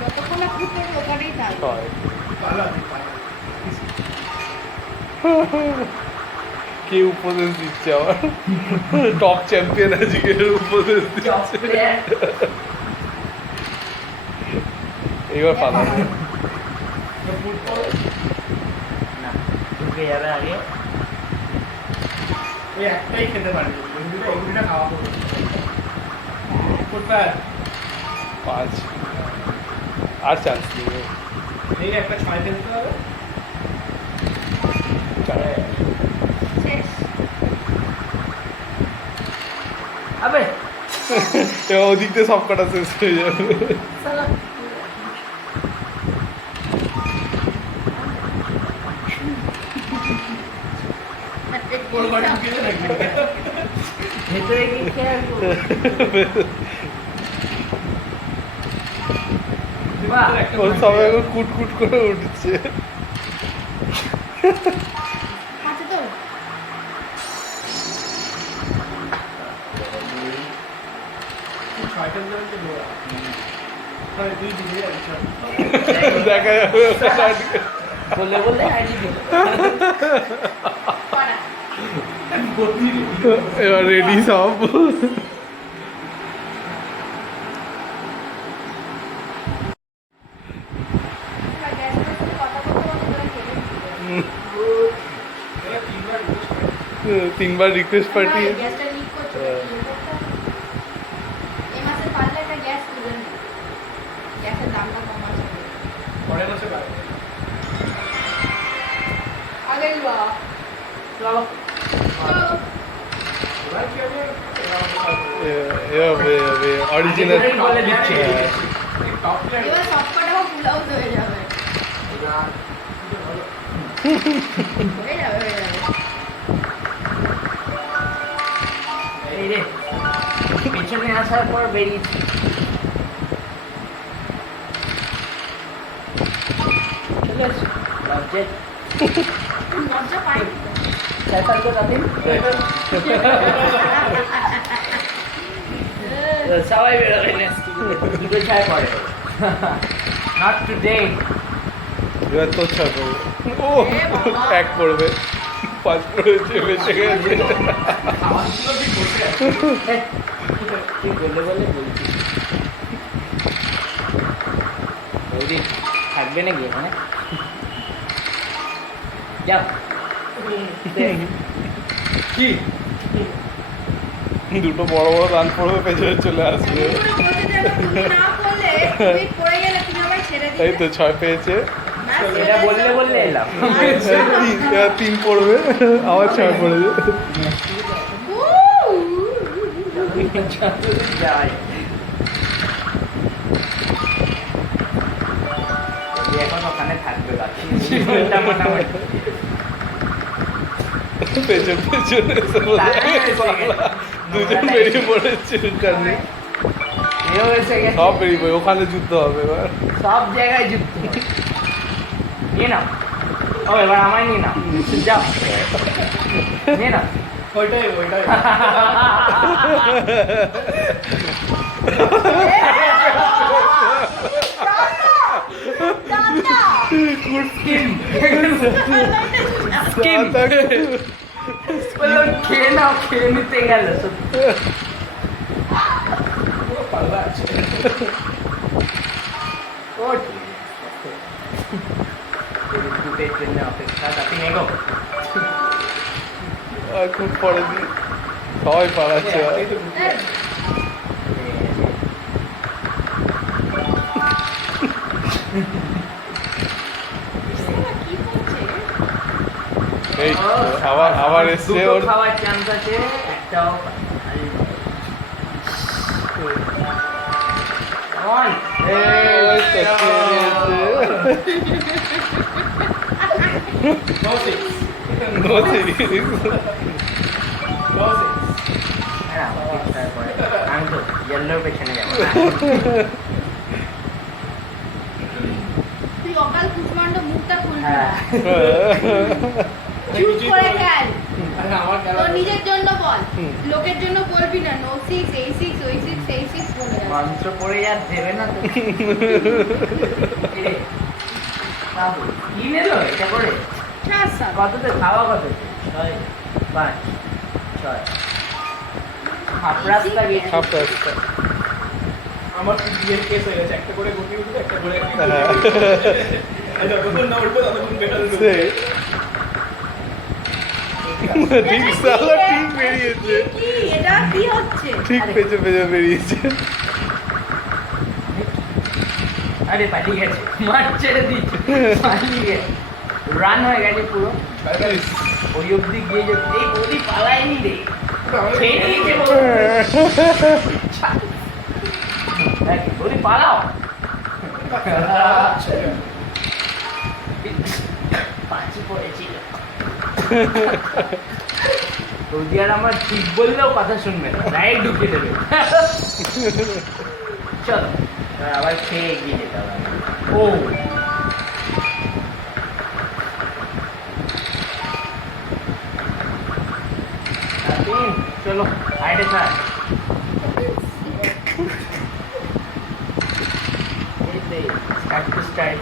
যতক্ষণ না ফুট করবে ওখানেই থাকবে 6 ভালো আছে, ভালো। কে উপদেশ দিচ্ছে আবার টপ চ্যাম্পিয়ন আজকে উপদেশ দিচ্ছে এবার পালা তো ফুট করো। না ঢুকে যাবে আগে ওই একটাই খেতে পারবে এগুলিটা খাওয়া করবে ফুটপাত 5 আর চান্স নেই এই একটা 6 ফেলতে হবে শেষ আবে এবার ওদিক দিয়ে সব কটা শেষ হয়ে যাবে গোল করে ঢুকিয়ে রাখবে ভেতরে কি খেয়ে আসবো বাহ ওর সবাই এখন কুটকুট করে উঠছে আছে তো 6 ফেলতে হবে তো তাহলে তুই দিবি আচ্ছা দেখা যাবে বললে বললে আইডি দিল পারা এবার রেডি সব গ্যাসের সাথে কথা বলতে বলতে তোরা খেলে এটা তিনবার রিকোয়েস্ট 3বার রিকোয়েস্ট পাঠিয়ে গ্যাসটা লিক করছে এই মাসে পারলে একটা গ্যাস তুলে নে গ্যাসের দামটা কম আছে পরে বসে পারবে আগে বা চলো চলো এবার কি হবে অরিজিনাল এটাই বলে দিচ্ছে টপ প্লেয়ার এবার সবকটা ফুল আউট হয়ে যাবে হয়ে যাবে এই রে পেছনে আসার পর বেরিয়েছি চলে এসো লজ্জে লজ্জা পাই সাইকেল তো রাখেন সবাই বেরোবে দুটো ছায় পড়ে নট টুডে এবার তো 6 করবে ও এ বাবা। 1 করবে 5 করেছে বেঁচে গেছে খাওয়াগুলো ঠিক বসে আছে তুই বললে বললে বলছি বৌদি থাকবে নাকি এখানে যাও কি দুটো বড় বড় রান পড়বে পেছনে চলে আসবে তুমি না করলে তুমি পড়ে গেলে তুমি আবার ছেড়ে এই দিবে তো 6 পেয়েছে এটা বললে বললে এলাম 3 পড়বে আবার 6 পড়বে যাই এখন ওখানে থাকবে বাকি জীবনটা মোটামুটি পেছনে পেছনে এসে বলে, দুজন বেরিয়ে পড়েছে ওখানে এও এসে গেছে সব বেরিয়ে পড়ে ওখানে যুদ্ধ হবে এবার সব জায়গায় যুক্ত নিয়ে নাও ও এবার আমায় নিয়ে নাও যাও নিয়ে নাও ওইটাই গুড স্কিম স্কিম বললো খেয়ে নাও খেয়ে নিতে গেল সত্যি পাল্লা আছে ও ঠিক আছে দুটোর জন্য অপেক্ষা তাতে নেগো খুব পরে দিই সবাই পালাচ্ছে এই তো ঢুকে আছে। কি করছে এই আবার এসছে দুটো ওর খাওয়ার চান্স আছে একটাও অন ওই তো No six. No series No six. হ্যাঁ আমি তো ইয়েলোর পেছনে যাবো না তুই অকাল কুষ্মান্ড মুখটা খুলবি না। হ্যাঁ চুপ করে খেল। আরে আমার খেলা তোর নিজের জন্য বল, লোকের জন্য বলবি না। নো সিক্স এই সিক্স ওই সিক্স এই সিক্স বলে যাবে। মন্ত্র পড়ে যা দেবে না তো কি নিল এটা করে ছাড় সব। কততে খাওয়া কত 6 5 6 হাফ রাস্তা গেছে হাফ রাস্তা আমার তো বিয়ের কেস হয়ে গেছে, একটা করে গুটি উঠবে, একটা করে হ্যাঁ। যতক্ষণ না উঠবে ততক্ষণ বেটার সেই ঠিক সালা ঠিক বেরিয়েছে কি এটা কি হচ্ছে? ঠিক পেছনে পেছনে বেরিয়েছে আরে পালিয়ে গেছে মাঠ ছেড়ে দিচ্ছে পালিয়ে গেছে রান হয়ে গেছে পুরো ওই অব্দি গিয়ে যে এই বৌদি পালায়নি রে খেয়ে নিয়েছে বৌদি পালাও পাঁচি পড়েছিল বৌদি আর আমার ঠিক বললেও কথা শুনবে না ডাইরেক্ট ঢুকিয়ে দেবে চলো এবার আবার খেয়ে এগিয়ে যেতে হবে ও চলো আইডে স্যার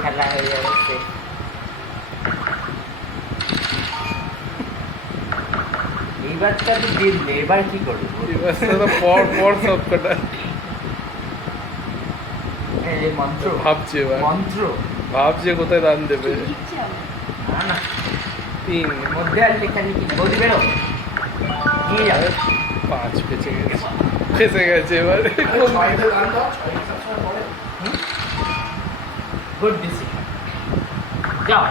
খেলা হয়ে যাবে এইবারটা তো দিন এবার কি করবো এবার সালা পর পর সব কটা এই মন্ত্র ভাবছে এবার মন্ত্র ভাবছে কোথায় রান দেবে লিখছে আমি। না না 3 মধ্যে আর লেখা লিখি বৌদি বেরো নিয়ে যাবে 5 বেঁচে গেছে ফেসে গেছে এবার ছয়টা গান দাও, ছয় সবসময় পরে। গুড ডিসিশন যাও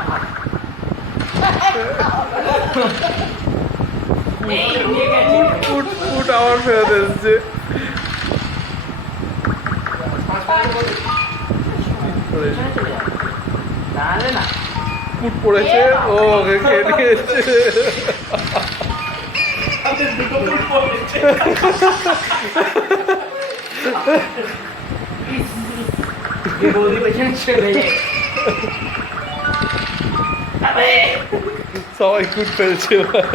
এই নিয়ে গেছে ফুট ফুট আবার ফেরত এসছে পেছনে চলে যাও নাহলে না ফুট পড়েছে ও ওকে খেয়ে নিয়েছে আমাদের দুটো ফুট পড়েছে। এই বৌদি পেছনে চলে যায় আরে সবাই ফুট ফেলছে এবার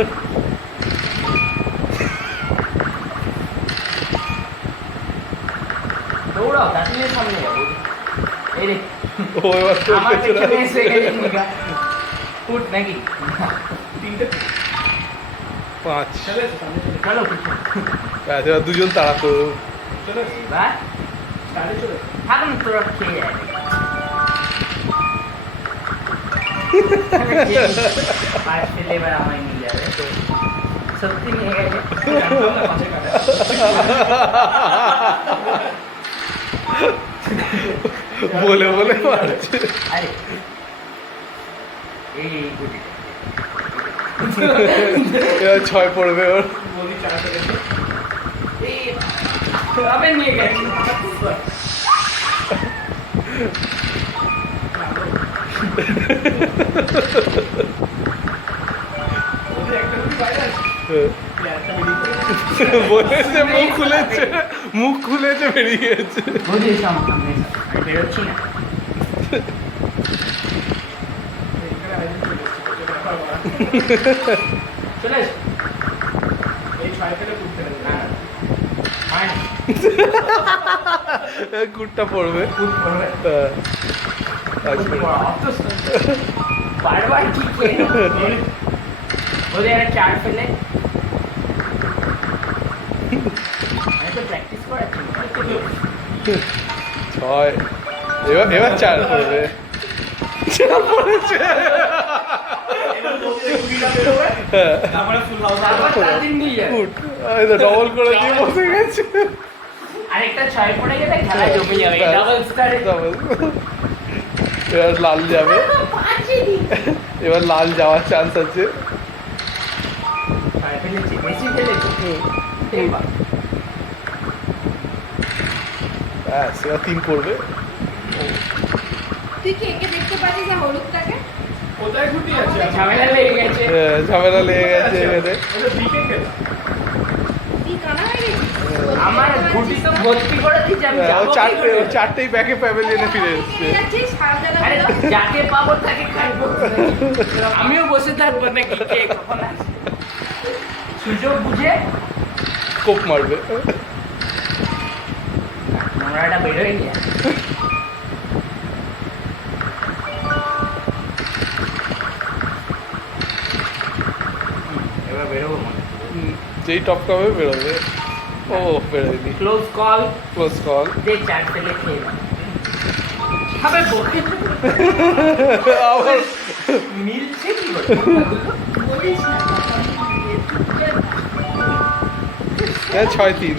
দৌড়াও দাঁড়িয়ে সামনে যাবো এই রে ও এবার তোর আমার পেছনে পেছনে এসে আসছে। গেছে নিগা ফুট নাকি তিনটে 5 চলে এসো, সামনে চলে এসো। চলো পিছনে আচ্ছা এবার দুজন তাড়া করো চলে এসো, বা সামনে চলে এসো। থাক না তোরা খেয়ে যায় পাঁচ ফেলে এবার আমায় নিয়ে যাবে সত্যি নিয়ে গেছে জানতাম না পাশে কাটা। বলে বলে মারছে আরে এই গুটি এবার 6 পড়বে ওর বলি চার ফেলেছে। এই আবার নিয়ে গেছে ওদের একটা গুটি বাইরে আছে, একটা বেরিয়ে পড়েছে। বলেছে মুখ খুলেছে বেরিয়ে গেছে বুঝিস আমার সামনে আমি বেরোচ্ছি না এখানে আরেকজন চলে এসেছে, তো চলে আবার বাড়া। চলে এসো এই ছয় ফেলে ফুট ফেলে না দেবে। না হয় না গুড়টা পড়বে ফুট পড়বে হ্যাঁ। আচ্ছা। বারবার কি করে ওদের একটা চার ফেলে আমি তো প্র্যাকটিস করাচ্ছি 6 এবার 4 পড়বে 4 পড়েছে এবার বলছে গুটিটা বেরোবে, হ্যাঁ তারপরে ফুল লাউ তারপর তার দিন নিয়ে যাবে গুড এই তো ডবল করে দিয়ে বসে গেছে আরেকটা ছয় পড়ে গেলে খেলা জমে যাবে ডাবল স্টারে Double। এবার লাল যাবে পাঁচই দিন। এবার লাল যাওয়ার চান্স আছে ছয় ফেলেছি বেশি ফেলেছি এবার ব্যাস এবার 3 পড়বে তুই কি একে দেখতে পাচ্ছিস না হলুদটাকে? কোথায় গুটি আছে? ঝামেলা লেগে গেছে ঝামেলা লেগে গেছে এখানে ওটা দিকে খেলা। তুই কানা হয়ে গেছিস? আমার ঘুটি তো ভর্তি করে দিচ্ছে আমি যাবো কি চারটে করে? চারটেই ব্যাকে প্যাভিলিয়নে ফিরে এসছে আরে যাকে পাবো তাকে খাইবো আমিও বসে থাকবো নাকি কে কখন আসে সুযোগ বুঝে কোপ মারবে নোংরাটা বেরোয় গিয়ে এবার বেরোবো যেই টপ কাপে বেরোবে ও বেরোয়নি ক্লোজ কল ক্লোজ কল যে চার ফেলে খেয়ে নাও। আবে বকে আবার মিলছে কি করে বলিস না 6-3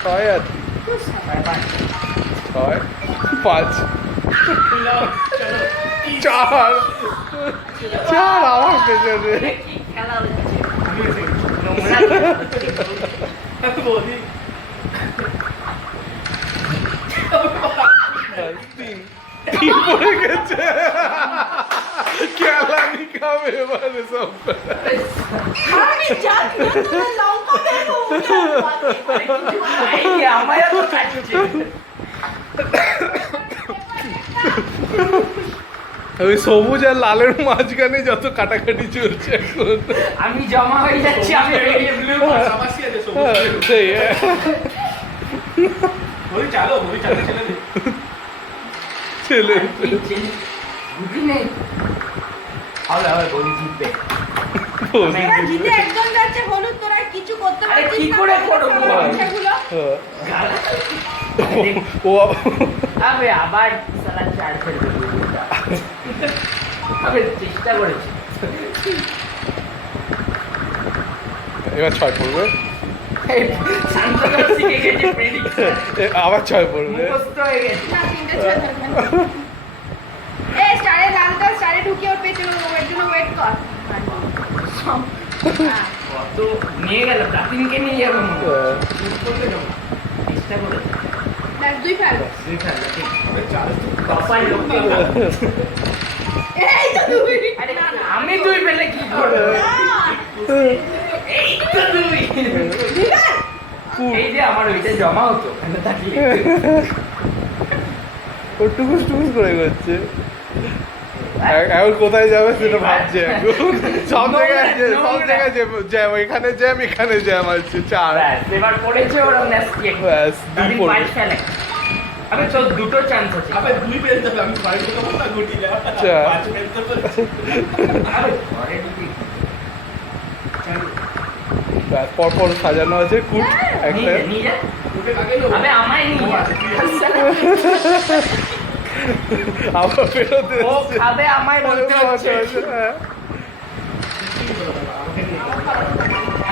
ছয় আর তিন। ছয় পাঁচ চার চার আমার পেছনে কি খেলা হচ্ছে আমি এসে গেছি। নোংরা বলি তিন তিন পড়ে গেছে কেলানি খাবে এবারে সব আমি জানি না তোরা লঙ্কা দেবো এই যে আমায় তো কাটছে ওই সবুজ আর লালের মাঝখানে যত কাটাকাটি চলছে এখন আমি জমা হয়ে যাচ্ছি আমি বেরিয়ে ব্লু সাবাসি আছে সবুজ সেই বলি চালো ছেলে দে। ছেলে বুঝি নেই হবে বলি জিতবে তোরা জিতে একজন যাচ্ছে হলুদ তোরা কিছু করতে আরে পারছিস কি না, করে তোদের করবো? সমস্যাগুলো। ও আবে আবার সালা চার ফেলবে আবে চেষ্টা করেছি এবার ছয় পড়বে শান্তটা শিখে গেছে প্রেডিকশন আবার ছয় পড়বে মুখস্থ হয়ে গেছে না, তিনটে ছয় ধরবে না। এ, স্টারে লালটা, স্টারে ঢুকিয়ে ওর পেছনে ওর জন্য wait কর। হ্যাঁ। কত নিয়ে গেল প্রাচীনকে নিয়ে যাবে মনে হচ্ছে। চেষ্টা করেছে দেখ, দুই ফেল। কপাল লোককে এই তো দুই। আরে আমি দুই পেলে কি করবো না, এই তো দুই ঠিক আছে? এই যে আমার ওইটা জমা হতো ওখানে তাকিয়ে ও টুকুস টুকুস করে করছে এখন কোথায় যাবে সেটা ভাবছে এখন সব জায়গায় সব জায়গায় জ্যাম এখানে জ্যাম এখানে জ্যাম আছে চার ব্যাস, এবার পড়েছে ওর নাস্তি ব্যাস, দুই দুদিন পড়বে। পাঁচ ফেলে আমি তো দুটো চান্স আছে আবে দুই ফেলতে হবে আমি ছয় ফেলতে পারবো না গুটি না আচ্ছা। পাঁচ ফেলতে পারছি আরে ঘরে ঢুকি ব্যাস পরপর সাজানো আছে কুট নিয়ে একটা যা, নিয়ে যা। গুটে কাকে নেবো আবে আমায় নিয়ে যা। আবার ফেরত ও এসছে। খাবে আমায় বলতে হচ্ছে হ্যাঁ।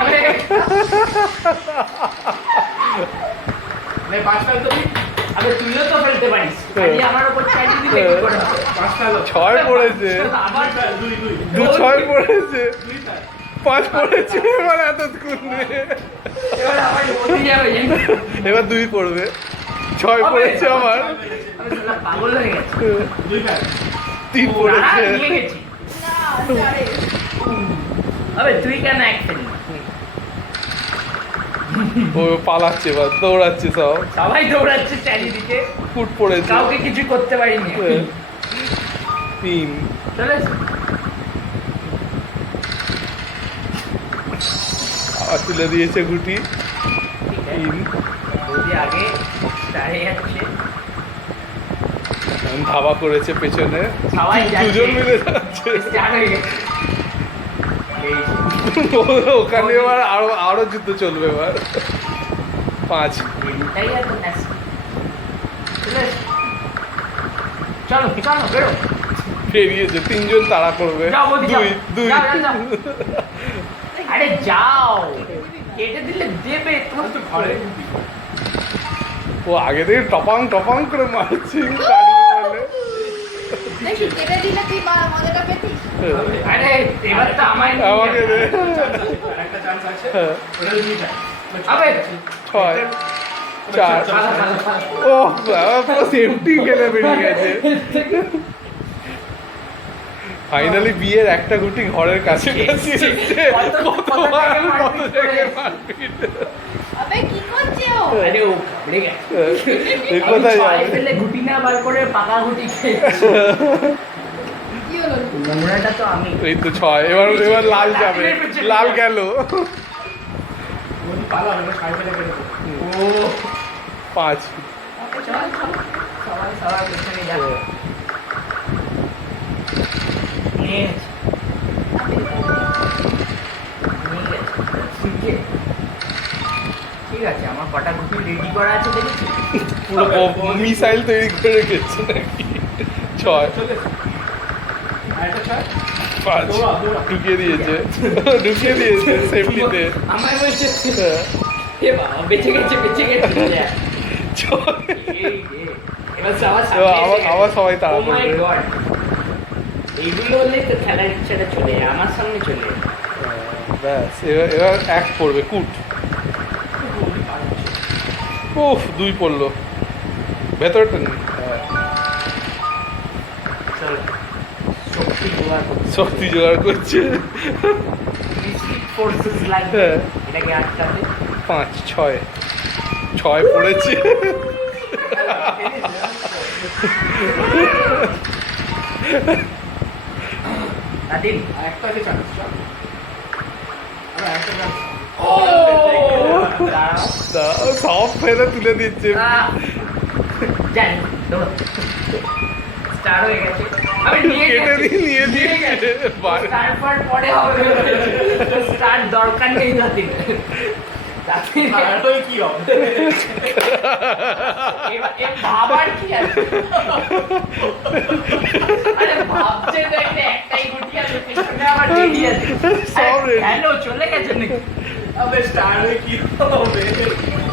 আবে, নে পাঁচ ফেলতে দিই আবে তুইও তো ফেলতে পারিস খালি আমার উপর চালিয়ে দিলে কি করে হবে? পাঁচ ফেলো ছয় পড়েছে আবার দুই দুই দু ছয় পড়েছে দুই ফেল পাঁচ পড়েছে এবার এতক্ষণ এবার আমার বলতে যাবে জানিস? এবার দুই পড়বে ছয় পড়েছে আমার আমি শালা পাগল হয়ে গেছি দুই ফেল তিন দাঁড়া, পড়েছে নিয়ে গেছি না, স্টারে। আবে তুই কেন এক ফেললি ও পালাচ্ছে এবার দৌড়াচ্ছে সব সবাই দৌড়াচ্ছে চারিদিকে ফুট পড়েছে কাউকে কিছু করতে পারিনি তিন চলেছে আবার তুলে দিয়েছে গুটি ঠিক আছে তিন যদি আগে স্টারে যাচ্ছে ধাবা করেছে পেছনে সবাই যাচ্ছে। দুজন মিলে যাচ্ছে স্টার হয়ে গেছে এই ওখানে এবার আরো যুদ্ধ চলবে এবার পাঁচ এটাই এত nasty। চলেছে। চলো চলো বেরো বেরিয়েছে তিনজন তাড়া করবে যাও বৌদি যাও দুই দুই যাও, যাও, যাও। আরে যাও কেটে দিলে দেবে তোমার তো ঘরে ও আগে থেকে টপাং টপাং করে মারছি কাটবে বলে দেখি, কেটে দিলে তুই মজাটা পেতিস। আরে এবার তো আমায় নিয়ে আমাকে যাবে। দে একটা চান্স আছে হ্যাঁ, ওটা দুই ফেল আবে ছয় চার ফালা, ফালা, ফালা। ও বাবা পুরো সেফটি খেলে বেরিয়ে গেছে ফাইনালি বিয়ের একটা গুটি ঘরের কাছে কাছে এসছে। কত জায়গায় কত মারপিট জায়গায় করেছে। মারপিট। আবে কি করছে ও? আরে ও ঘাবড়ে গেছে। এ কোথায় ছয় যাবে? ফেলে গুটি না বার করে পাকা গুটি খেয়েছে। কি হলো? নোংরাটা তো আমি। এই তো 6 এবার লাল যাবে, লাল গেল। বলি পালা হবে সাইড ফেলে কেটে দেবো। ও 5 চল চল সবাই সবার পেছনে যাবে। নিয়ে গেছে, নিয়ে গেছে। ঠিক আছে আমার কটা গুটি রেডি করা আছে দেখেছি। পুরো মিসাইল তৈরি করে রেখেছে নাকি? 6 চলে এসো। আরেকটা ছয়। 5 দৌড়া, দৌড়া। ঢুকিয়ে দিয়েছে সেফটিতে। আমার বলছে এ বাবা বেঁচে গেছে বেঁচে গেছে। এই রে, এবার সবার সামনে এসে গেছে। আবার সবাই তাড়া Oh my করবে। God! এইগুলো হলে তো খেলার ইচ্ছাটা চলে যায় আমার সামনে চলে যায়। ব্যাস এবার এক পড়বে কুট। উফ 2 পড়লো ভেতরটা নেই। চলো শক্তি জোগাড় করতে শক্তি জোগাড় করছে। ফোর্সেস লাগবে হ্যাঁ। এটাকে আটকাতে। 5 6 পড়েছে। নাদিম আরেকটা আছে চান্স। আবার আরেকটা চান্স। দাঁড়াও। সব ফেলে তুলে দিচ্ছে। জানি ধরো স্টার্ট হয়ে গেছে আমি নিয়ে কেটে গেছি নিয়ে দিয়েছে। তারপর পরে হবে স্টার্ট দরকার নেই নাদিম আরেকটাই কি হবে? এবার এ ভাবার কি আছে আরে ভাবছে দেখলে একটাই গুটি আছে পিছনে আবার রেডি আছে সব ready। হ্যালো চলে গেছে নাকি আবে স্টার হয়ে কি হবে?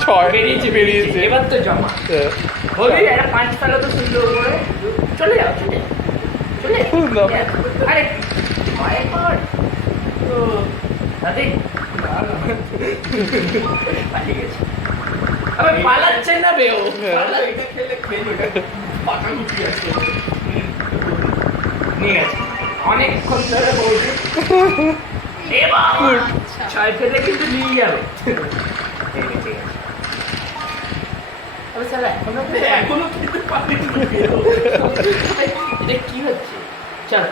6 বেরিয়েছে এবার তো জমা বলি একটা 5 ফেলো তো সুন্দর করে চলে যাও চলে যাও চলে যাও। না। আরে ভয় কর নাদিম পালিয়ে গেছে আবে পালাচ্ছে না বে ও পালা এটা খেলে খেলো এটা পাকা গুটি আছে। নিয়ে গেছে অনেকক্ষণ ধরে বলছে এ বাবা আচ্ছা। 6 ফেলে কিন্তু নিয়ে যাবে ঠিক আছে ঠিক আছে আবে সালা এখনো খেতে পারিনি। এটা কি হচ্ছে চল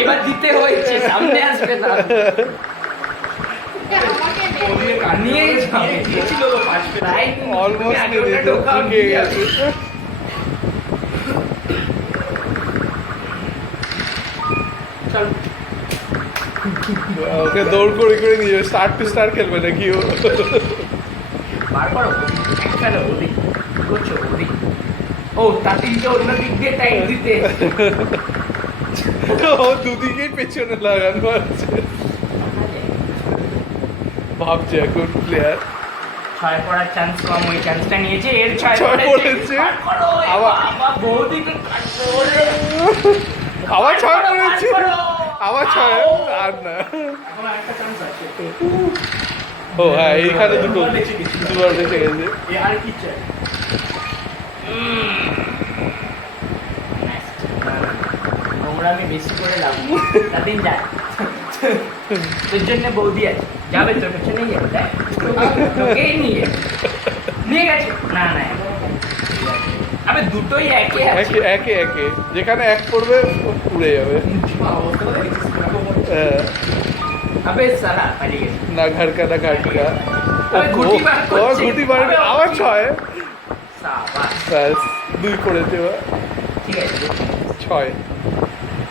এবার দিতে হয়েছে সামনে আসবে না এটা আমাকে দে। নিয়ে যাবে। দিয়েছিল তো পাঁচ ফেলে। তাই অলমোস্ট তুমি আগে ওটা ঢোকাও, ঢুকে নিয়ে গেছে। চল ওকে দৌড় করে নিয়ে স্টার্ট টু স্টার খেলবে নাকি ও? বার করো একটা ওদিক করছো ওদিক ও তাতিনকে অন্য দিক দিয়ে টাইম দিতে ও দুদিকেই পেছনে লাগানো আছে। ভাবছে এখন প্লেয়ার। 6 পড়ার চান্স কম ওই চান্সটা নিয়েছে এর 6 ছয় পড়েছে পড়েছে। বার করো আবার- আবার বৌদিকে কাটতে বলে আবার 6 বার পড়েছে। করো। আবার 6 আর না। এখন আরেকটা চান্স আছে। ও হ্যাঁ এইখানে দুটো দুবার বেঁচে গেছি। দুবার বেঁচে গেছে। এ আর কি চাই? নোংরা আমি বেশি করে লাভ তাদিন যা তোর জন্য বৌদি আছে যাবে তোর পেছনেই যাবে দেখ তোকেই নিয়ে গেছে না না আবে দুটোই একই আছে একে যেখানে এক পড়বে ও উড়ে যাবে। অবস্থাটা দেখেছিস কিরকম হচ্ছে? হ্যাঁ, আবে সালা পালিয়ে গেছে না ঘাটকা। আবে গুটি বার করছে। গুটি বার আবে আবার 6 সাবাস ব্যাস 2 পড়েছে এবার। ঠিক আছে 6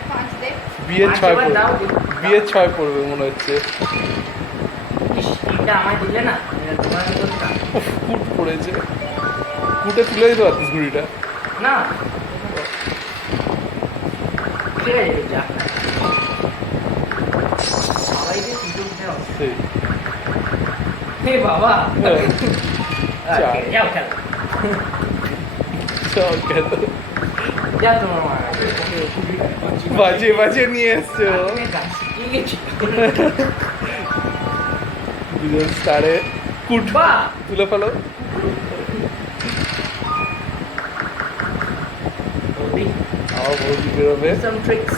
পাঁচ দে। বিয়ের 6 আবার দাও, পড়বে। দাও। বিয়ের 6 পড়বে মনে হচ্ছে। ইস, এটা আমায় দিলে না এটা তোমার আমি করতাম উফ, কুট পড়েছে। কুটে তুলে দিতে পারতিস ঘুড়িটা। না ঠিক আছে যা সবাইকে সুযোগ দাও সেই হে বাবা হ্যাঁ। Okay, যাও খেলো চল কেন যা তোমার মা বাজিয়ে নিয়ে এসছে ও। আমি গান শিখিয়ে গেছি দুজন স্টারে কুট বাহ তুলে ফেলো। বৌদি আমার বৌদি বেরোবে। some tricks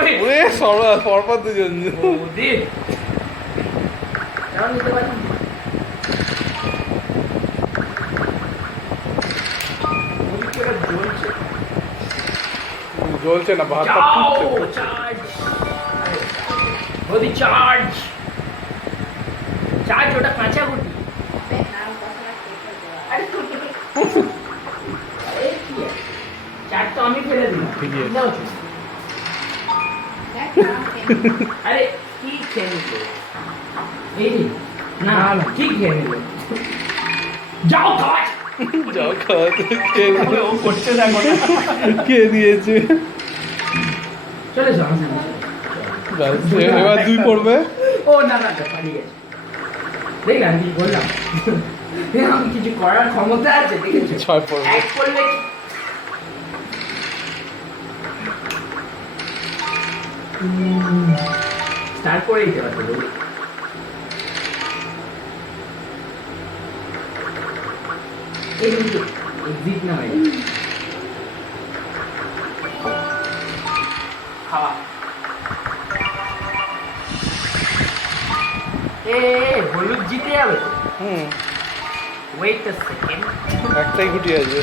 হবে ওরে সর্বা পরপর দুজন বৌদি কেমন নিতে পারি বৌদি কি এবার জ্বলছে জ্বলছে না ভাতটা চাও ফুটছে চার্জ বৌদি চার্জ চার্জ ওটা কাঁচা গুটি আরে আরে কি আছে? চার্জ তো আমি ফেলে দিলাম ঠিক আছে। দাও তো। আরে কি খেয়ে নিল এই না না কি খেয়ে নিল যাও কাজ যাও খাওয়াতে খেয়ে নিয়ে- ও করছে দেখো না খেয়ে দিয়েছে চলে যাও ব্যাস, এবার দুই পড়বে ও না না পালিয়ে গেছে দেখ আমি কি বললাম আমি কিছু করার ক্ষমতা আছে দেখেছো 6 পড়বে এক করলে স্টার্ট করে দিতে পারতো বলি এই কিন্তু এক্সিট না হয় খাওয়া হলুদ জিতে যাবে তো হুম ওয়েট আ সেকেন্ড একটাই গুটি আছে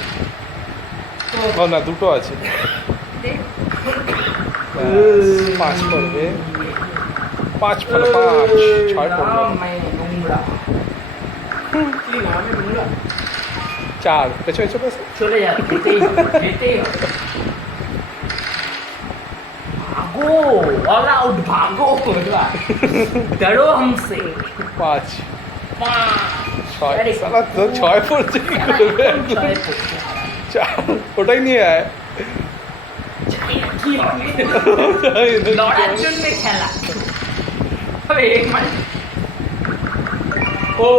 ও না দুটো আছে ব্যাস, 5 পড়বে 5 পড়ে 5 6 পড়বে নোংরা কি নামে নোংরা 4 পেছনে চলে আসে চলে যাবে যেতেই হবে যেতেই হবে भागो ऑल आउट भागो डरो हमसे 5 अरे 6 সালা তো 6 পড়ছে কি করবে চার ওটাই নিয়ে আয় কি লড়ার জন্য খেলা তবে মানে ও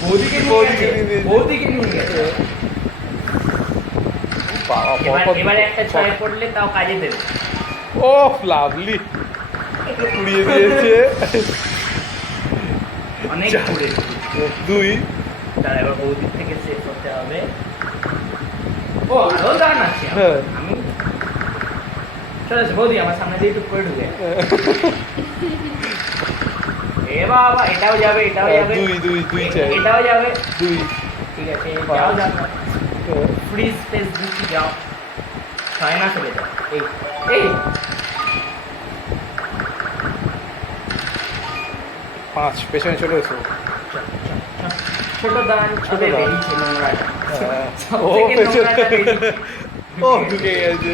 বৌদিকে নিয়ে গেছে বাবা এবারে একটা ছয় পড়লে তাও কাজে দেবে ও লাভলি পুড়িয়ে দিয়েছে অনেক চার। ঘুরে 2 তার এবার বৌদির থেকে সেভ করতে হবে ও আরো গান আছে হ্যাঁ। আমি চলে আসো বৌদি আমার সামনে দিয়ে টুক করে ঢুকে এ বাবা এটাও যাবে এটাও যাবে 2 চাই এটাও যাবে 2 ঠিক আছে যাও যাও ফ্রি স্পেস দিচ্ছি যাও ছয় না চলে যাও এই এই 5 পেছনে চলে এসো ছোট দান ছোট দান। বেরিয়েছে নোংরাটা ও সবথেকে পেছনে নোংরাটা বেরিয়েছে ও ঢুকে গেছে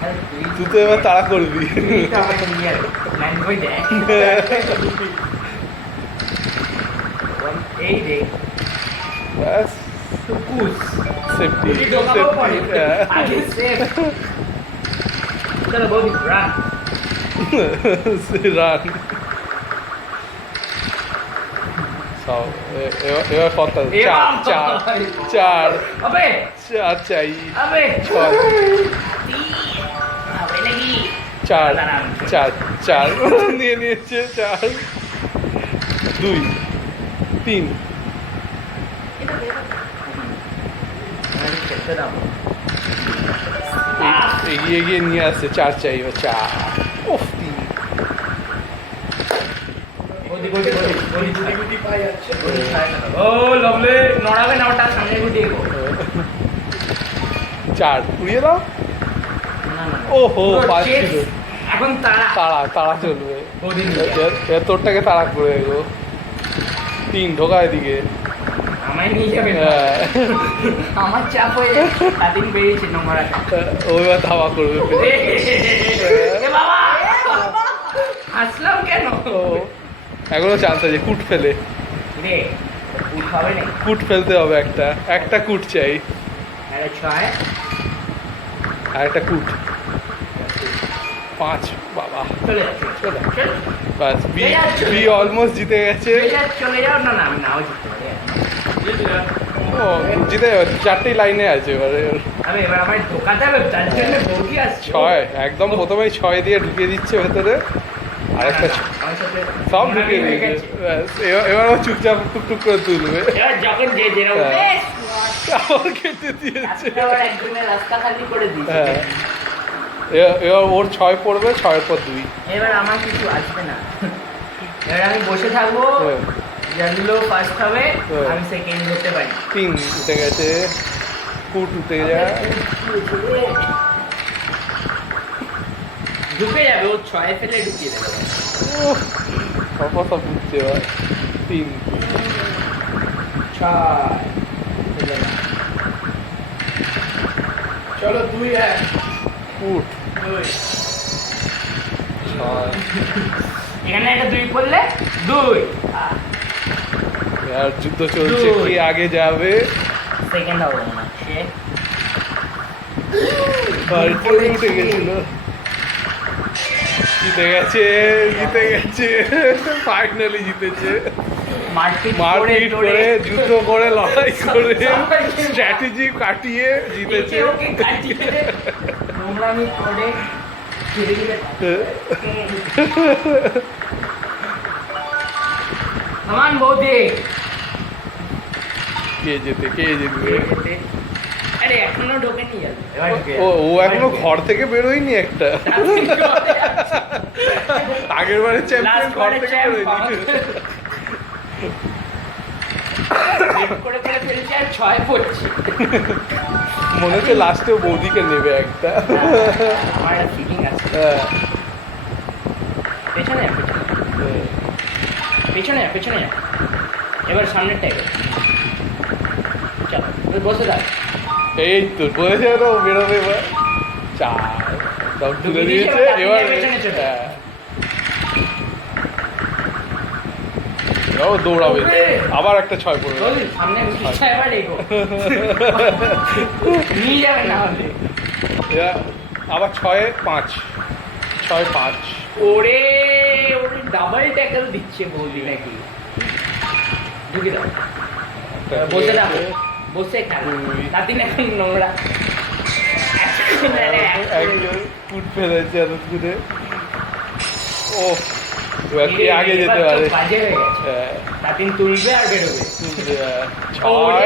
আরে তুই তুই তো এবার তাড়া করবি তুই তো আমাকে নিয়ে আয়। ল্যান্ড বই দেখ এই রে ব্যাস টুকুস সেফটি তুই ঢোকাবো পরে আগে সেফ চলো বৌদি রান রান সব এবার কত চার চার আবে চার চাই আবে 6 আবে নাকি 4 নিয়ে নিয়েছে 4 2 3 খেলতে দাও এগিয়ে গিয়ে নিয়ে আসছে 4 চাই এবার 4 ওফ 3 বৌদি বৌদি বৌদি বৌদি গুটি গুটি পাই যাচ্ছে ও লভলি নড়াবে না ওটা সামনে গুটি গো 4 পুড়িয়ে দাও না না ওহো, পুরো 5 chest, ছিল। এখন তারা তাড়া চলবে বৌদি নিয়ে যাও। এবার তোরটাকে তাড়া করে গো 3 ঢোকা এদিকে আমায় নিয়ে যাবে না হ্যাঁ। আমার চাপ হয়ে যাচ্ছে সাদিন বেরিয়েছে নোংরাটা ও এবার ধাওয়া করবে এ বাবা হাসলাম কেন ও এখনো চান্স আছে কুট ফেলে রে উঠ হবে না কুট ফেলতে হবে একটা কুট চাই আরে ছয় আর একটা কুট 5 বাবা চলে যাচ্ছে চলে। চলে বাস বি এই আর চলে বি যাও। অলমোস্ট জিতে গেছে চলে যাও না না আমি নাও জিততে পারি ও জিতে যাবে 4টেই লাইনে আছে এবারে আমি এবার আমার ঢোকাতে হবে তার জন্য বৌদি আসছে 6 একদম প্রথমেই 6 দিয়ে ঢুকিয়ে দিচ্ছে ভেতরে আর একটা আমার সাথে সব নোংরামি ঢুকিয়ে হয়ে দিয়েছে গেছে। ব্যাস, এবার ও চুপচাপ টুকটুক করে তুলবে এবার যখন যে যেরকম হ্যাঁ। বেশ আবার কেটে দিয়েছে। আজকে আবার একজনের রাস্তা খালি করে দিয়েছে। হ্যাঁ এবার ওর 6 পড়বে, 6 পর 2। এবার আমার কিছু আসবে না, এবার আমি বসে থাকবো, যেগুলো ফার্স্ট হবে হ্যাঁ। আমি সেকেন্ড হতে পারি। 3 উঠে গেছে, ফুট উঠে যায়। ঢুকে যাবে, ও 6 ফেলে ঢুকিয়ে দেবে। সব বুঝছে এবার। 3 6 চলো 2-1 ফুট 2 6। এখানে একটা 2 পড়লে 2 আর যুদ্ধ চলছে, দুই। কি আগে যাবে। সেকেন্ড হবে মনে হচ্ছে। বাড়িতে উঠে গেছিল, জিতে গেছে, জিতে গেছে, ফাইনালি জিতেছে। মারপিট করে, যুদ্ধ করে, লড়াই করে, স্ট্র্যাটেজি কাটিয়ে জিতেছে। ওকে কাটিয়ে নোংরামি করে ঘিরে ঘিরে সমান বৌদি কে যেতে, কে জিতবে? আরে এখনো ঢোকেনি যাবে এবার ঢুকে ও ও এখনো ঘর থেকে বেরোয়নি একটা। আগের বারে চ্যাম্পিয়ন ঘর থেকে বেরোয়নি। করে করে ফেলছে আর 6 পড়ছে। মনে হচ্ছে লাস্টে বৌদিকে নেবে একটা। আমার একটা ফিলিং আছে। হ্যাঁ, পেছনে আয়, পেছনে আয়, পেছনে আয়। এবার সামনের টাইপে চলো, তুই বসে থাক। এই তো বলেছে তো বেরোবে এবার। 4 সব তুলে দিয়েছে এবার। পেছনে চলে। হ্যাঁ। ও দৌড়াবে, আবার একটা 6 পড়বে। চল, সামনে ইচ্ছা এবার এগো। নিয়ে যাবে না হলে। এবার আবার 6-5, 6-5। ওরে ওরে ডাবল ট্যাকল দিচ্ছে বৌদি নাকি। ঢুকে দাও, বসে থাকো, বসে খাবে। দুই। নাতিন এখন নোংরা। একজন ফুট ফেলেছে এত দূরে। ও এবার কে আগে যেতে এবার পারে? চোখ বাজে হয়ে গেছে। হ্যাঁ, নাতিন তুলবে আর বেরোবে। 6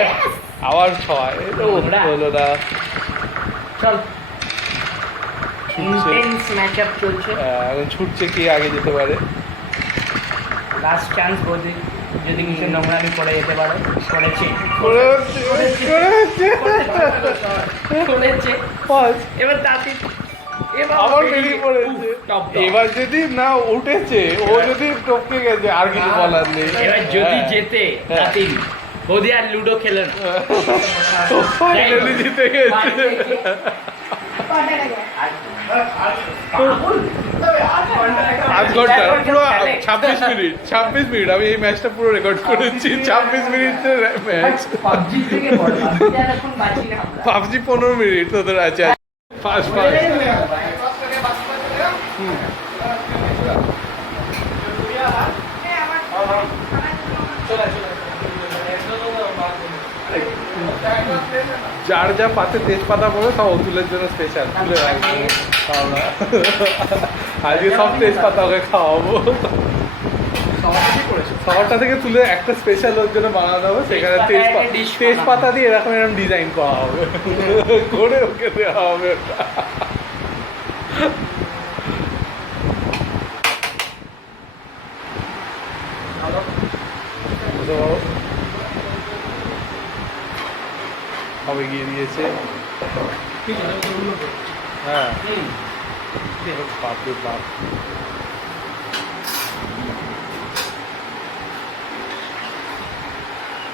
আবার 6 নোংরা। হলো না। চল, ছুটছে। ইন্টেন্স ম্যাচ আপ চলছে। এখন ছুটছে, কে আগে যেতে পারে? লাস্ট চান্স বৌদি, যদি কিছু নোংরামি করে যেতে পারো। করেছে করেছে পাঁচ। এবার তাঁতি আবার বেরিয়ে পড়েছে। এবার যদি না উঠেছে, ও যদি টপকে গেছে, আর কিছু বলার নেই। এবার যদি হ্যাঁ। যেতে হ্যাঁ। তাঁতি, বৌদি আর লুডো খেলে না। তো ফাইনালি জিতে গেছে। আধ ঘন্টা পুরো 26 মিনিট, 26 মিনিট। আমি এই ম্যাচটা পুরো রেকর্ড করেছি। 26 মিনিটের ম্যাচ। পাবজি থেকে বড়, পাবজি আর এখন বাঁচি না আমরা। পাবজি 15 মিনিট তোদের আছে। ফার্স্ট যার যা পাতে তেজপাতা পড়ে সব অতুলের জন্য স্পেশাল তুলে রাখবো। আজকে সব তেজপাতা ওকে খাওয়াবো। শহরটা থেকে তুলে একটা স্পেশাল ওর জন্য বানানো হবে, সেখানে তেজপাতা দিয়ে এরকম এরকম ডিজাইন করা হবে, করে ওকে দেওয়া হবে ওটা। সবাই গিয়ে দিয়েছে। হ্যাঁ বাপরে বাপ।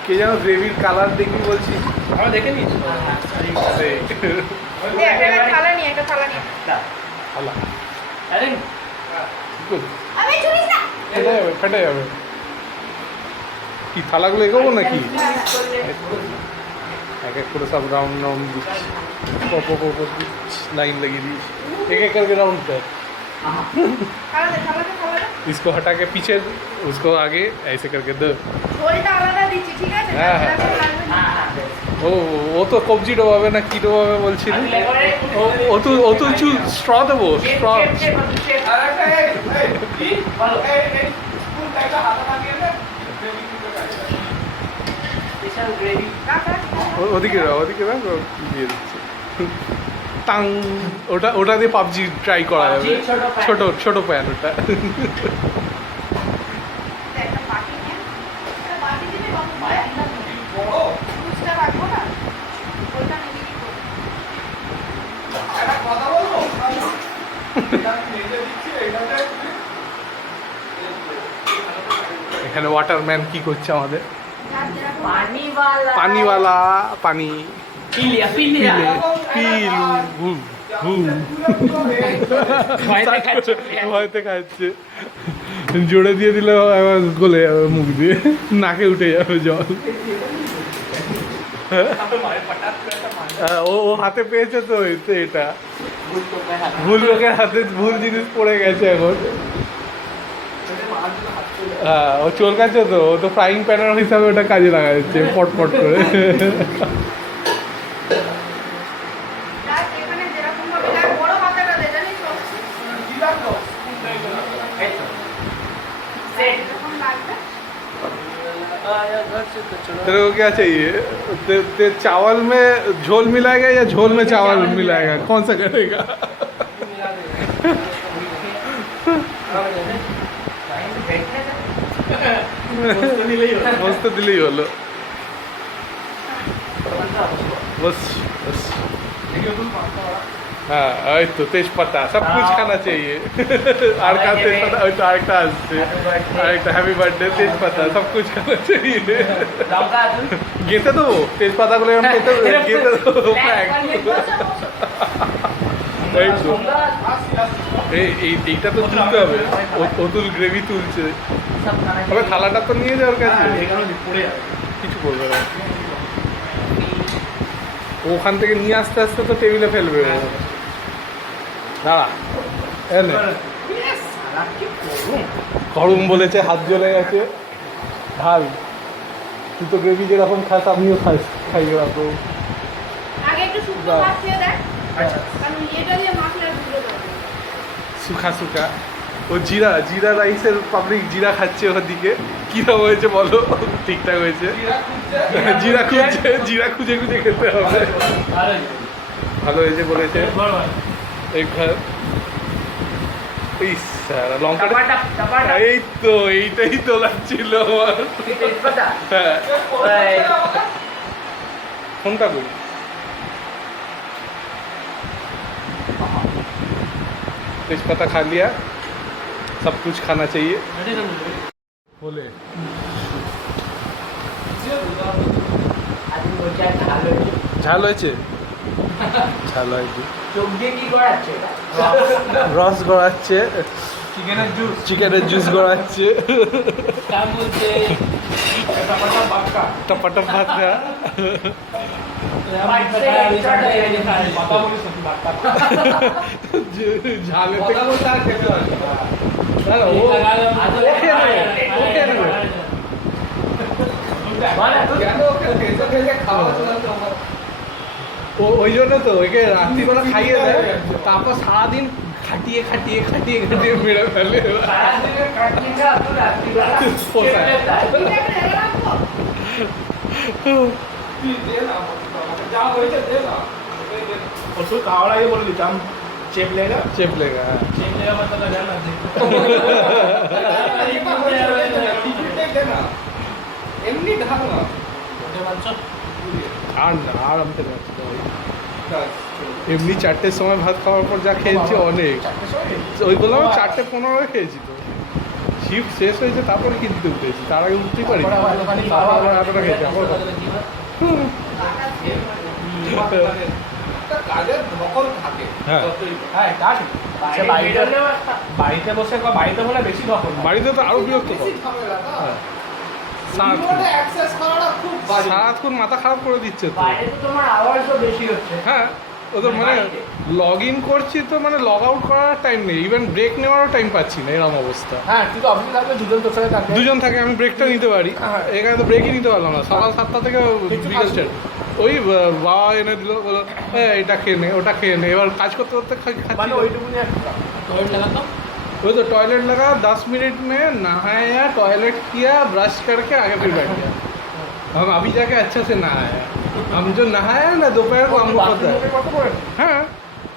কে যেন গ্রেভির কালার দেখবি বলছি, আমরা দেখে নিয়েছি। একটা থালা নিয়ে, একটা থালা নিয়ে। হালা আরে আমি ছুরিস না। ফেটে যাবে, ফেটে যাবে। কি থালাগুলো এগোবো নাকি? এক এক করে সব রাউন্ড রাউন্ড দিচ্ছি, लाइन लगी थी, एक एक करके राउंड कर। থালা দে, থালা দে, থালা দে। इसको हटा के पीछे, उसको आगे ऐसे करके दो। ঝোলটা আলাদা দিচ্ছি, ঠিক আছে? হ্যাঁ, হ্যাঁ। তাতে লাগবে না। ও তো কবজি ডোবাবে না কি ডোবাবে বলছিল। ও তো স্ট্র দেবো, স্ট্র। Special gravy. ওদিকে না দিয়ে দিচ্ছে টাং ওটা দিয়ে পাবজি ট্রাই করা যাবে। ছোট pan। ছোট প্যান ওটা। একটা বাটি নিয়ে একটা বাটি দিলে কত হয়? ফুচকা রাখবো না? ওইটা নিয়ে কি করবো? একটা কথা বলবো এটা নিজে দিচ্ছি এটাতে এখানে ওয়াটারম্যান কি করছে আমাদের? যার যেরকম পানিওয়ালা। পানি পিলিয়া পিলু ভয়তে খাচ্ছে। জোরে দিয়ে দিলে আবার গলে যাবে মুখ দিয়ে, নাকে উঠে যাবে জল। হ্যাঁ, ও হাতে পেয়েছে তো এটা ভুল লোকের হাতে ভুল জিনিস পড়ে গেছে এখন। হ্যাঁ, ও চলকাচ্ছে তো, ও তো ফ্রাইং প্যানের হিসাবে ওটা কাজে লাগাচ্ছে পটপট করে। যার যেখানে যেরকম ভাবে তার বড় হাতাটা দে, জানিস তো? কি লাগলো যেরকম লাগবে। तेरे को क्या चाहिए? ते चावल में झोल मिलाएगा या झोल में चावल मिलाएगा, कौन सा करेगा? मस्त दिली হলো बस बस। हाँ, वही तो तेज पत्ता सब कुछ खाना चाहिए। और का तेज पत्ता, वही तो आरेकटा আসছে, आरेकटा हैप्पी बर्थडे तेज पत्ता सब कुछ खाना चाहिए। গেতে দেবো তেজ পাতাগুলো এরকম গেতে দেবো প্যাক। এই তো এইটা তো তুলতে হবে, অতুল গ্রেভি তুলছে। তবে থালাটা তো নিয়ে যাওয়ার কাছে কিছু করবে না, ওখান থেকে নিয়ে আসতে আসতে তো টেবিলে ফেলবে ও। দাঁড়া এনে গরম বলেছে, হাত জ্বলে গেছে। ঢাল, তুই তো গ্রেভি যেরকম খাস আমিও খাই এরকম। আগে একটু শুকনো ভাত খেয়ে দেখ, কারণ এটা দিয়ে মাখলে আর ভুলে যাবে। সুখা সুখা ও জিরা রাইসের পাবলিক জিরা খাচ্ছে ওর দিকে। কিরকম হয়েছে বলো? ঠিকঠাক হয়েছে? জিরা খুঁজে খেতে হবে। ভালো হয়েছে বলেছে। লঙ্কাটা এই তো এইটাই তোলার ছিল আমার। হ্যাঁ, ফোনটা করি। तेजपत्ता खा लिया, सब कुछ खाना चाहिए बोले। ঝাল হয়েছে? ঝাল হয়েছে। চোখ দিয়ে কি করাচ্ছে? রস গড়াচ্ছে, চিকেনের জুস গড়াচ্ছে। টপাটপ ভাত খা। ঝালে ওই জন্য তো ওকে রাত্রিবেলা খাইয়ে দেয়, তারপর সারাদিন খাটিয়ে মেরে ফেলে। ওষুধ খাওয়ার আগে বলে দিতাম চেপ লেগা হ্যাঁ। मतलब এমনি ঢাক না আর আমি এমনি 4টের সময় ভাত খাওয়ার পর যা খেয়েছি অনেক, ওই বললাম 4:15 খেয়েছি তো। শিফট শেষ হয়েছে তারপরে কিনতে উঠেছি, তার আগে উঠতেই পারি। কাজের ধকল থাকে। হ্যাঁ, হ্যাঁ তা ঠিক। বাড়িতে বসে বাড়িতে হলে বেশি ধকল, বাড়িতে তো আরো বিরক্ত বেশি ঝামেলা না। হ্যাঁ, অ্যাক্সেস করাটা খুব বাজে। সারাক্ষণ মাথা খারাপ করে দিচ্ছে তো। বাইরে তো তোমার আওয়াজও বেশি হচ্ছে। হ্যাঁ, ও তো মানে লগ ইন করছি তো মানে লগ আউট করার টাইম নেই, ইভেন ব্রেক নেওয়ারও টাইম পাচ্ছি না, এরকম অবস্থা। হ্যাঁ তুই তো অফিসে থাকলে দুজন তোর সাথে থাকবে। দুজন থাকে, আমি ব্রেকটা নিতে পারি, এখানে তো ব্রেকই নিতে পারলাম না। সকাল 7টা থেকে বিকেল 4। ওই বাবা এনে দিল, বলো এটা খেয়ে নে ওটা খেয়ে নে, এবার কাজ করতে করতে মানে ওইটুকুনি একটা टॉयलेट लगा तो वो तो टॉयलेट लगा, 10 मिनट में नहाया, टॉयलेट किया, ब्रश करके आगे फिर बैठ गया। हम अभी जाके अच्छा से नहाया हम जो नहाया ना दोपहर को हमको पता है কত করে হ্যাঁ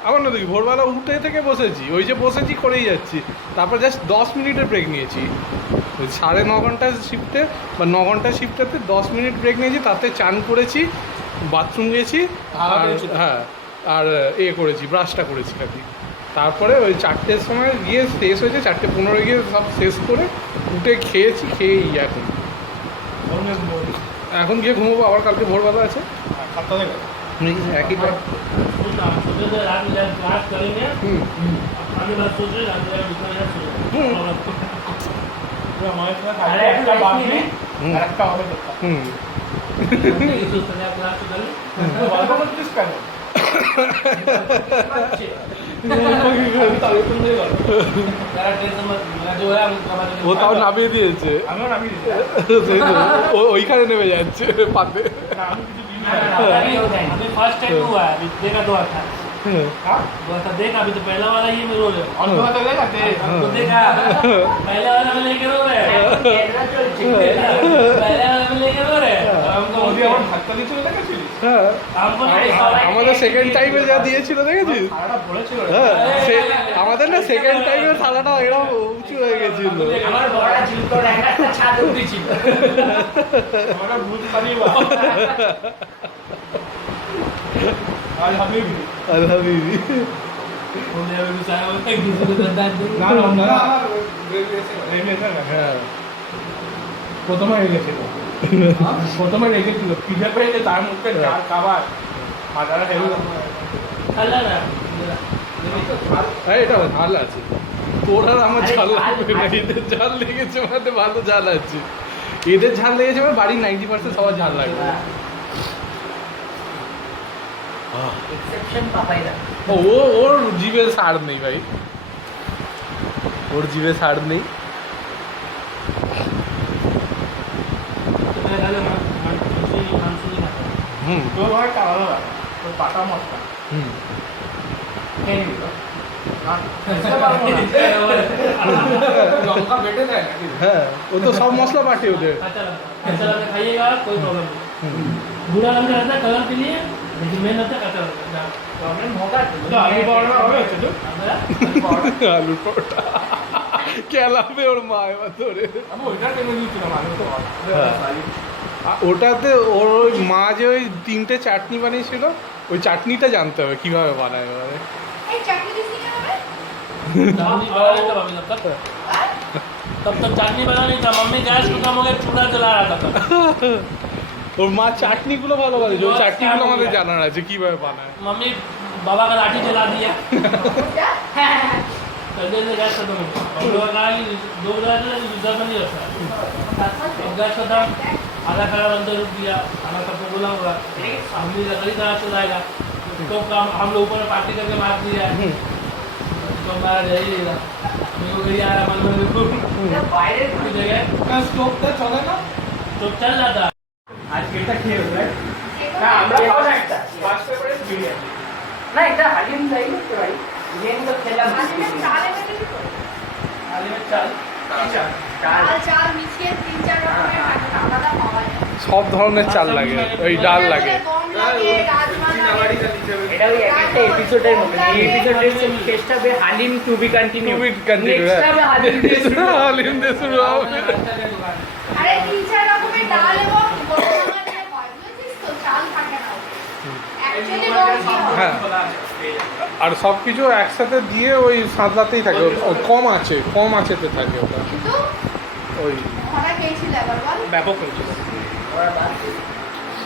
আবার না দেখি ভোরবেলা উঠে থেকে বসেছি ওই যে বসেছি করেই যাচ্ছি তারপর জাস্ট 10 মিনিটের ব্রেক নিয়েছি ওই 9.5 ঘন্টার শিফটে বা 9 ঘন্টার শিফটেতে 10 মিনিট ব্রেক নিয়েছি তাতে চান করেছি বাথরুম গেছি আর হ্যাঁ আর করেছি ব্রাশটা করেছি আর কি তারপরে ওই 4টের সময় গিয়ে শেষ হয়েছে 4:15 গিয়ে সব শেষ করে উঠে খেয়েছি খেয়েই এখন গিয়ে ঘুমোবো আবার কালকে ভোরবেলা আছে সপ্তাহ থেকে একই টাইম सोचे तो रात में जब क्लास करेंगे आगे बात सोच रहे रात में दूसरा यार सोच মায়ের সাথে আরে একটা বাকি আর একটা হবে দেখো হুম इस तरह क्लास कर ले গল্প করছিস কেন मेरा टेंशन मत जो है हम ও তাও নামিয়ে দিয়েছে আমিও নামিয়ে দিচ্ছি সেই তো, ওইখানে নেমে যাচ্ছে পাতে না আমি কিছু দিই না अभी फर्स्ट टाइम हुआ है अभी देखा तो था वो था देखा अभी तो पहला वाला ये में रो रहे हो অন্য কথা দেখাতে हमको देखा पहला वाला में लेके रो रहे हैं ক্যামেরা চলছে पहला वाला में लेके रो रहे हैं हमको ওদি আমার ধাক্কা দিয়েছিল দেখেছিস হ্যাঁ हमको আমাদের সেকেন্ড টাইমে যা দিয়েছিল দেখেছিস সারাটা বলেছিল হ্যাঁ আমাদের না সেকেন্ড টাইমে থালাটা এরকম উঁচু হয়ে গেছিল আমার বড় জুতোর একটা ছাদ উঠে ছিল আমরা ভূত পারিবা আজ হাবিবি আলহামদুলিল্লাহ बोले अभी सारा वो एक दूसरे को बता दे না না না রেগেছে না হ্যাঁ প্রথমে রেগেছিল প্রথমে রেগেছিল খিদে পেয়েছে তার মুখে চার খাবার মাথাটা হেভি अल्लाह ना হ্যাঁ এটা ঝাল আছে তোর আর আমার ঝাল লাগবে না এদের ঝাল লেগেছে মানে ভালো ঝাল আছে এদের ঝাল লেগেছে মানে বাড়ির 90% সবার ঝাল লাগবে এক্সেপশন পাপাইদা ওর জিভে ছাড় নেই ভাই ওর জিভে ছাড় নেই तो मैं खाली मानसी नहीं खाता হুম তোর একটা আলাদা তোর পাতা মশলা হুম খেয়ে নিবি তো? লঙ্কা বেটে দেয় নাকি হ্যাঁ ও তো সব মশলা পাঠিয়ে ওদের अच्छा लगा खाइएगा कोई प्रॉब्लम नहीं बुरा लग रहा था कलर के लिए लेकिन मैं नहीं अच्छा लगता প্রবলেম হোগা তো আলু পাউডার হবে হচ্ছে তো আলু পরোটা কেলাবে ওর মা এবার ধরে আমি ওইটা টেনে দিয়েছিলাম আলু তো ওটাতে ওর ওই মা যে ওই 3টে চাটনি বানিয়েছিল ওই চাটনিটা জানতে হবে কিভাবে বানায় এবারে এই চাকরি দিছি কেন রে? चाटनी बना नहीं था अभी तब तक चाटनी बना नहीं था मम्मी गैस को कम हो गया चूल्हा जला रहा था ওর মা चाटनीগুলো ভালো বানায় যে চাটনিগুলো আমাদের জানার আছে কিভাবে বানায় मम्मी बाबा का लाठी जला दिया যা। पहले से गैस खत्म हो गया हम लोग कहा कि 2 बजे से दूसरा बन नहीं होता अब गैस खत्म आधा खाना बंद कर दिया खाना सबको बोला होगा हम भी लकड़ी कहाँ से लाएगा तो काम हम लोग ऊपर पार्टी करके मार दिया तो हमारा यही था मेरे को यही आ रहा मन में देखो বাইরে की जगह স্টোভটা চলে না तो चल जाता আজকে এটা খেয়ে হবে এগুলো না আমরা এগুলো খাবো একটা। ফার্স্ট পেপারে বিরিয়ানি না এটা হালিম চাই করতে পারি বিরিয়ানি তো খেলাম হালিমের চাল এনে দিবি তো? हालिम चाल আচ্ছা চাল চাল চাল মিশিয়ে 3-4 রকমের আলাদা পাওয়া যায়। সব ধরনের চাল লাগে ওই ডাল লাগে গম লাগে, রাজমা লাগে। এটা ওই এক একটা এপিসোডের মতো এই এপিসোডের শেষটা হবে haleem to be continue To be continued, next হবে হালিম দিয়ে শুরু হবে। হালিম দিয়ে শুরু হবে আরে 3-4 রকমের ডাল এবং গম লাগে হয়, বুঝেছিস তো? চাল থাকে না ওতে। Actually গম দিয়ে হয়। হ্যাঁ আর সব কিছু একসাথে দিয়ে ওই সাঁতলাতেই থাকে কম আছেতে থাকে ওটা কিন্তু ওই ওরা খেয়েছিল একবার বল। ব্যাপক হয়েছিল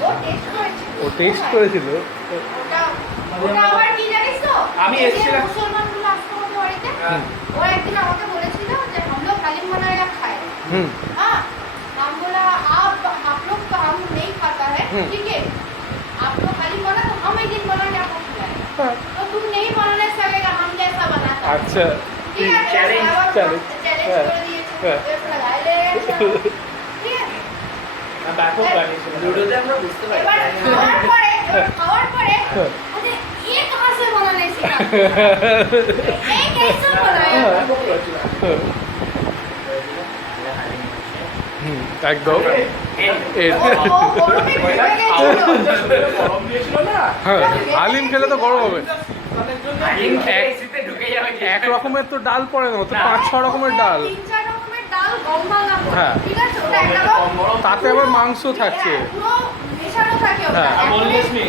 ও টেস্ট করেছিল। ও টেস্ট করেছিল ওটা আবার কি জানিস তো? আমি এই যে এসেছিলাম। মুসলমানগুলো আসতো আমাদের বাড়িতে, হ্যাঁ। ও একদিন আমাকে বলেছিল যে हम लोग हलीम बनाएगा खाए। হুম हाँ, हम बोला आप लोग तो हम नहीं खाता है, ठीक है? आप लोग हलीम बना तो हम एक दिन बना के आपको खिलाएंगे। तो तुम नहीं बनाने सकेगा, हम कैसा बनाता है? আচ্ছা ठीक है, challenge, challenge। चैलेंज हाँ, कर दिए हाँ। लगाए ले ठीक है ব্যাপক বানিয়েছিল লুডোতে আমরা বুঝতে পারি এবার খাওয়ার পরে मुझे ये कहाँ से बनाने सीखा ये कैसे बनाया হুম একদম এর ও গরমে ঘেমে গেছিল। গরম দিয়েছিল না হ্যাঁ হালিম খেলে তো গরম হবে তাদের জন্য হালিম খেয়ে এসিতে ঢুকে যাবে এক রকমের তো ডাল পড়ে না তো 5-6 রকমের ডাল 3-4 রকমের ডাল গম ভাঙা পড়ে। হ্যাঁ। ঠিক আছে ওটা একটা গম তাতে আবার মাংস থাকছে হ্যাঁ, পুরো মেশানো থাকে ওটা। হ্যাঁ। বললেস মি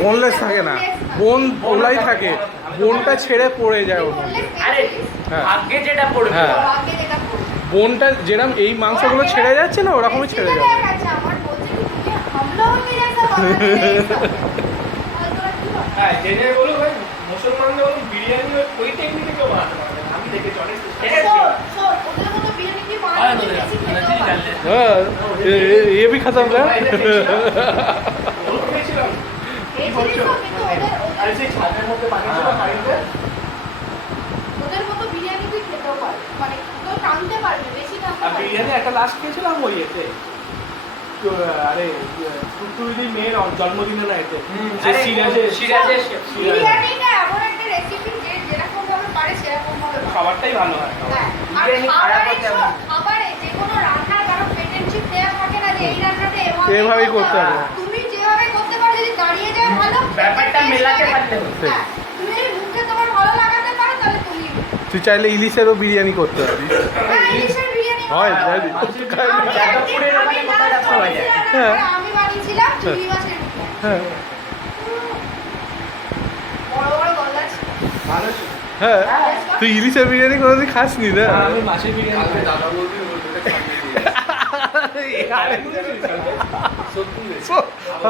বোনলেস থাকে না বোন ওলাই থাকে বোনটা ছেড়ে পড়ে যায় ওর মধ্যে আরে হ্যাঁ। আগে যেটা পড়বে হ্যাঁ। আগে যেটা পড়ে। বোনটা যেরকম এই মাংসগুলো ছেড়ে যাচ্ছে না ওরকমই ছেড়ে যাবে আচ্ছা আমার বলছে কি তুমি हम लोगों के जैसा बनाते हैं ये सब। আর তোরা কি বল? হ্যাঁ জেনে বলো ভাই মুসলমানরা বলো বিরিয়ানি ওই টেকনিকে কেউ বানাতে পারবে না আমি দেখেছি অনেক শোন, শোন, ওদের মতো বিরিয়ানি কি বানাতে বেশি খেতেও পারে। हाँ ये भी खत्म है খেয়েছিলাম এই জিনিসটা কিন্তু আর সেই ছাদের মধ্যে বানিয়েছিল বাড়িতে ওদের মতো বিরিয়ানি তুই খেতেও পারবে। মানে তোর টানতে পারবে, বেশি টানতে আর পারবে। বিরিয়ানি একটা লাস্ট খেয়েছিলাম ওই এতে তো, আরে টুকটুকির মেয়ের জন্মদিনে না এতে যে আরে সিরাজের সিরাজের বিরিয়ানিটা এমন একটা রেসিপি যে যেরকম ভাবে পারে সেরকম ভাবে বানায়। খাবারটাই ভালো হয় হ্যাঁ, আর বিরিয়ানি খারাপ খাবারে হতে হবে। খাবারে যে কোনো রান্নার কারো পেটেন্সিপ দেওয়া থাকে না যে এই রান্নাটা এভাবেই করতে হবে। তুমি যেভাবে করতে পারো যদি দাঁড়িয়ে যাও ভালো ব্যাপারটা taste মেলাতে লাগে। পারতে হবে। হ্যাঁ, তুমি যদি মুখে তোমার ভালো লাগাতে পারো তাহলে তুমি তুই চাইলে ইলিশেরও বিরিয়ানি করতে পারিস হ্যাঁ, ইলিশের বিরিয়ানি হয় ভালো। জানি আমি যাদবপুরের একদিন- ওখানে আমি কোথায় last পাওয়া যায়? বানিয়েছিলাম, হ্যাঁ। আমি বানিয়েছিলাম চিংড়ি মাছের বিরিয়ানি। হ্যাঁ বড় বড় গলদা ছিল। ভালো ছিল হ্যাঁ তুই ইলিশের বিরিয়ানি কোনোদিন খাসনি না আমি মাছের বিরিয়ানি খাই।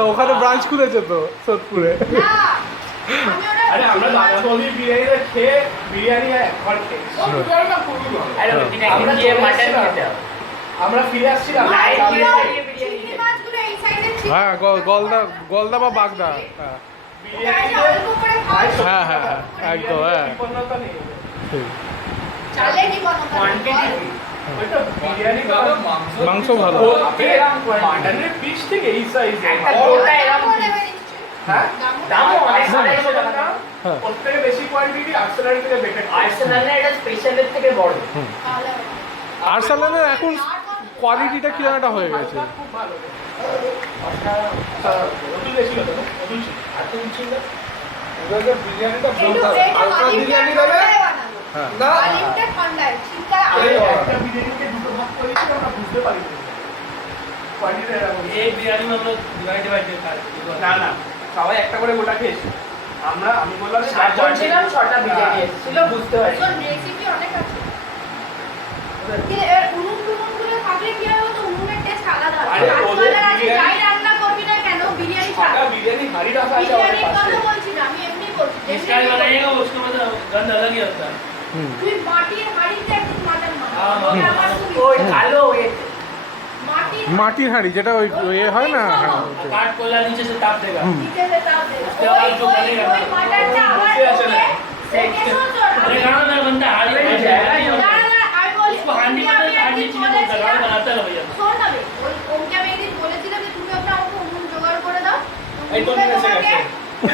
ওখানে ব্রাঞ্চ খুলেছে তো সোদপুরে না, আমি ওটা আরে আমরা দাদা বৌদির বিরিয়ানিটা খেয়ে বিরিয়ানি একবার খেয়েছি বিরিয়ানিটা খুবই ভালো। আরে ওদিন একদিন গিয়ে মাটন খেতে হবে আমরা ফিরে আসছিলাম লাইট মাছগুলো- দিয়ে দাঁড়িয়ে বিরিয়ানি চিংড়ি খেতে। মাছগুলো এই সাইডে ছিল। হ্যাঁ গলদা গলদা বা বাগদা হ্যাঁ বিরিয়ানিতে অল্প করে খাওয়া ভাই সত্যি হ্যাঁ, হ্যাঁ, কথা, হ্যাঁ, একদম, হ্যাঁ। বিপন্নতা নেই। ঠিক। চালে জীবন কোয়ান্টিটি ওইটা বিরিয়ানি মাংস ভালো মাটনের পিস থেকে এই সাইজ একটা গোটা এরকম হ্যাঁ দামও অনেক 250 টাকা দাম। হ্যাঁ ওর থেকে বেশি কোয়ান্টিটি আর্সেনাল থেকে বেটার আর্সেনালে এটা স্পেশালের থেকে বড় আর্সেনালের এখন কোয়ালিটিটা কিরকম একটা হয়ে গেছে খুব ভালো অতুল বেশি হতো না অতুল ছিল এত ছিল বিরিয়ানিটা হ্যাঁ ঠান্ডায় শীতকালে একটা বিরিয়ানিকে দুটো ভাগ করেছি আমরা বুঝতে পারি কোয়ান্টিটি এরকম एक बिरयानी में हम लोग डिवाइड खाते না না সবাই একটা করে গোটা খেয়েছি আমি বললাম যে সাতজন ছিলাম 6টা বিরিয়ানি এসেছিল বুঝতে পারি রেসিপি অনেক আছে উনুন টুনুনগুলো থাকলে কি হবে তো উনুনের টেস্ট আলাদা হবে আরে ওদের রাজমালার আছে বিরিয়ানি- যাই রান্না করবি না কেন বিরিয়ানি সাদা ছাড়া বিরিয়ানি হাড়ি রাখা আছে আমাদের বিরিয়ানির পাশে কথা বলছি না আমি এমনি বলছি इसका भी बनाइएगा उसका मतलब गंध अलग ही होता है হুম তুই মাটির হাঁড়িতে একটু মাটন হ্যাঁ, বানা ওটা আমার খুব ওই ইচ্ছা। কালো ওই মাটির মাটির হাঁড়ি যেটা ওই ইয়ে হয় না হ্যাঁ ওটাই। काट कोयला नीचे से ताप देगा হুম। নিচে যেতে হবে। उसके बाद जो ওই बनेगा ওই মাটনটা আবার বুঝতে আছে না? ওকে ওকে শোন শোন, अरे আমি- गाना में बनता है हाड़ी में अरे जाएगा जाएगा, ये দাঁড়া, দাঁড়া, আমি বলি, उसको हांडी ওকে में আমি हांडी একদিন चीनी बोलता है गाना বলেছিলাম- बनाता है भैया শোন না রে, ওকে আমি একদিন বলেছিলাম যে তুমি একটা আমাকে উনুন জোগাড় করে দাও এই তো উনুনে নিয়ে এসে তোমাকে গেছে।